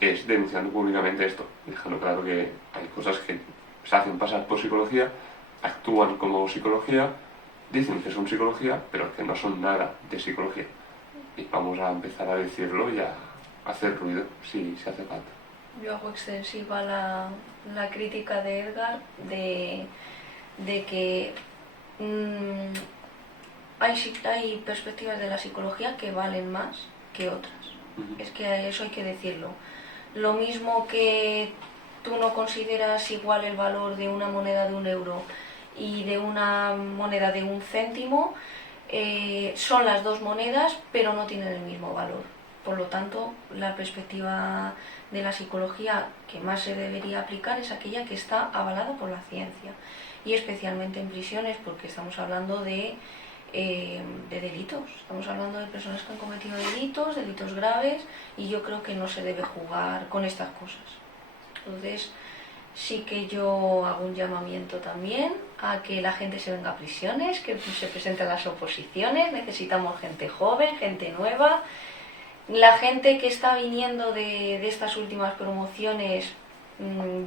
es denunciando públicamente esto, dejando claro que hay cosas que se hacen pasar por psicología, actúan como psicología, dicen que son psicología, pero que no son nada de psicología. Y vamos a empezar a decirlo y a hacer ruido si hace falta. Yo hago extensiva la crítica de Edgar de que hay perspectivas de la psicología que valen más que otras. Es que eso hay que decirlo. Lo mismo que tú no consideras igual el valor de una moneda de 1 euro y de una moneda de 1 céntimo, son las dos monedas, pero no tienen el mismo valor. Por lo tanto, la perspectiva de la psicología que más se debería aplicar es aquella que está avalada por la ciencia, y especialmente en prisiones, porque estamos hablando de delitos, estamos hablando de personas que han cometido delitos graves, y yo creo que no se debe jugar con estas cosas. Entonces, sí que yo hago un llamamiento también a que la gente se venga a prisiones, que se presenten las oposiciones. Necesitamos gente joven, gente nueva. La gente que está viniendo de estas últimas promociones,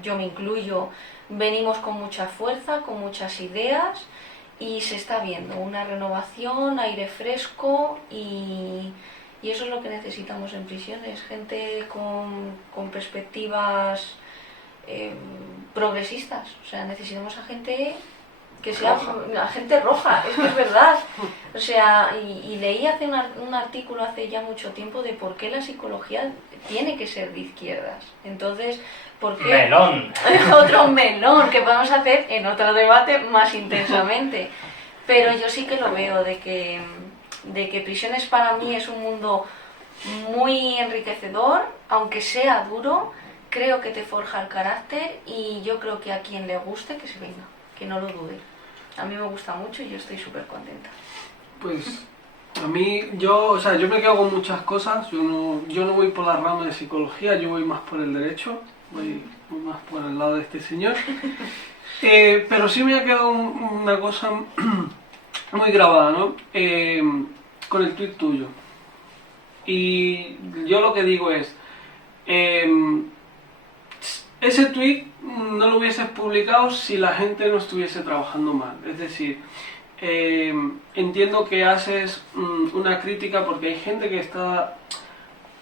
yo me incluyo, venimos con mucha fuerza, con muchas ideas, y se está viendo una renovación, aire fresco, y eso es lo que necesitamos en prisiones, gente con perspectivas progresistas. O sea, necesitamos a gente que sea a gente roja, es que es verdad. O sea, y leí hace un artículo hace ya mucho tiempo de por qué la psicología tiene que ser de izquierdas. Entonces, ¿por qué? ¡Melón! Otro melón que podemos hacer en otro debate más intensamente. Pero yo sí que lo veo, de que prisiones para mí es un mundo muy enriquecedor, aunque sea duro. Creo que te forja el carácter, y yo creo que a quien le guste, que se venga, que no lo dude. A mí me gusta mucho y yo estoy súper contenta. Pues a mí, yo me quedo con muchas cosas. Yo no voy por la rama de psicología, yo voy más por el derecho, voy más por el lado de este señor. Pero sí me ha quedado una cosa muy grabada, ¿no? Con el tuit tuyo. Y yo lo que digo es, ese tweet no lo hubieses publicado si la gente no estuviese trabajando mal. Es decir, entiendo que haces una crítica porque hay gente que está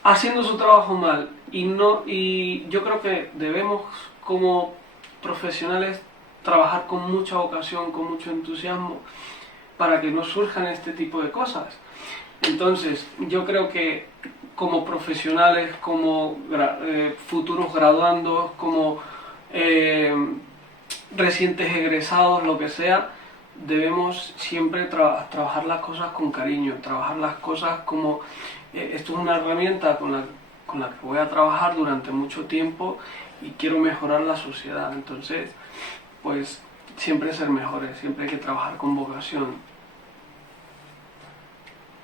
haciendo su trabajo mal, y yo creo que debemos, como profesionales, trabajar con mucha vocación, con mucho entusiasmo, para que no surjan este tipo de cosas. Entonces, yo creo que como profesionales, como futuros graduandos, como recientes egresados, lo que sea, debemos siempre trabajar las cosas con cariño, trabajar las cosas como esto es una herramienta con la que voy a trabajar durante mucho tiempo y quiero mejorar la sociedad. Entonces, pues siempre ser mejores, siempre hay que trabajar con vocación.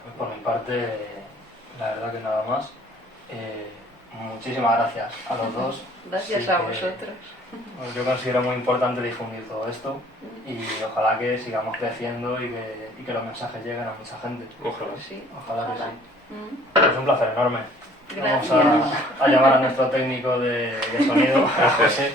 Pues por mi parte, la verdad que nada más. Muchísimas gracias a los dos. Gracias Sí a que, vosotros. pues, yo considero muy importante difundir todo esto, y ojalá que sigamos creciendo y que los mensajes lleguen a mucha gente. Ojalá. Sí, Ojalá que sí. Mm. Pues un placer enorme. Gracias. Vamos a llamar a nuestro técnico de sonido, a José,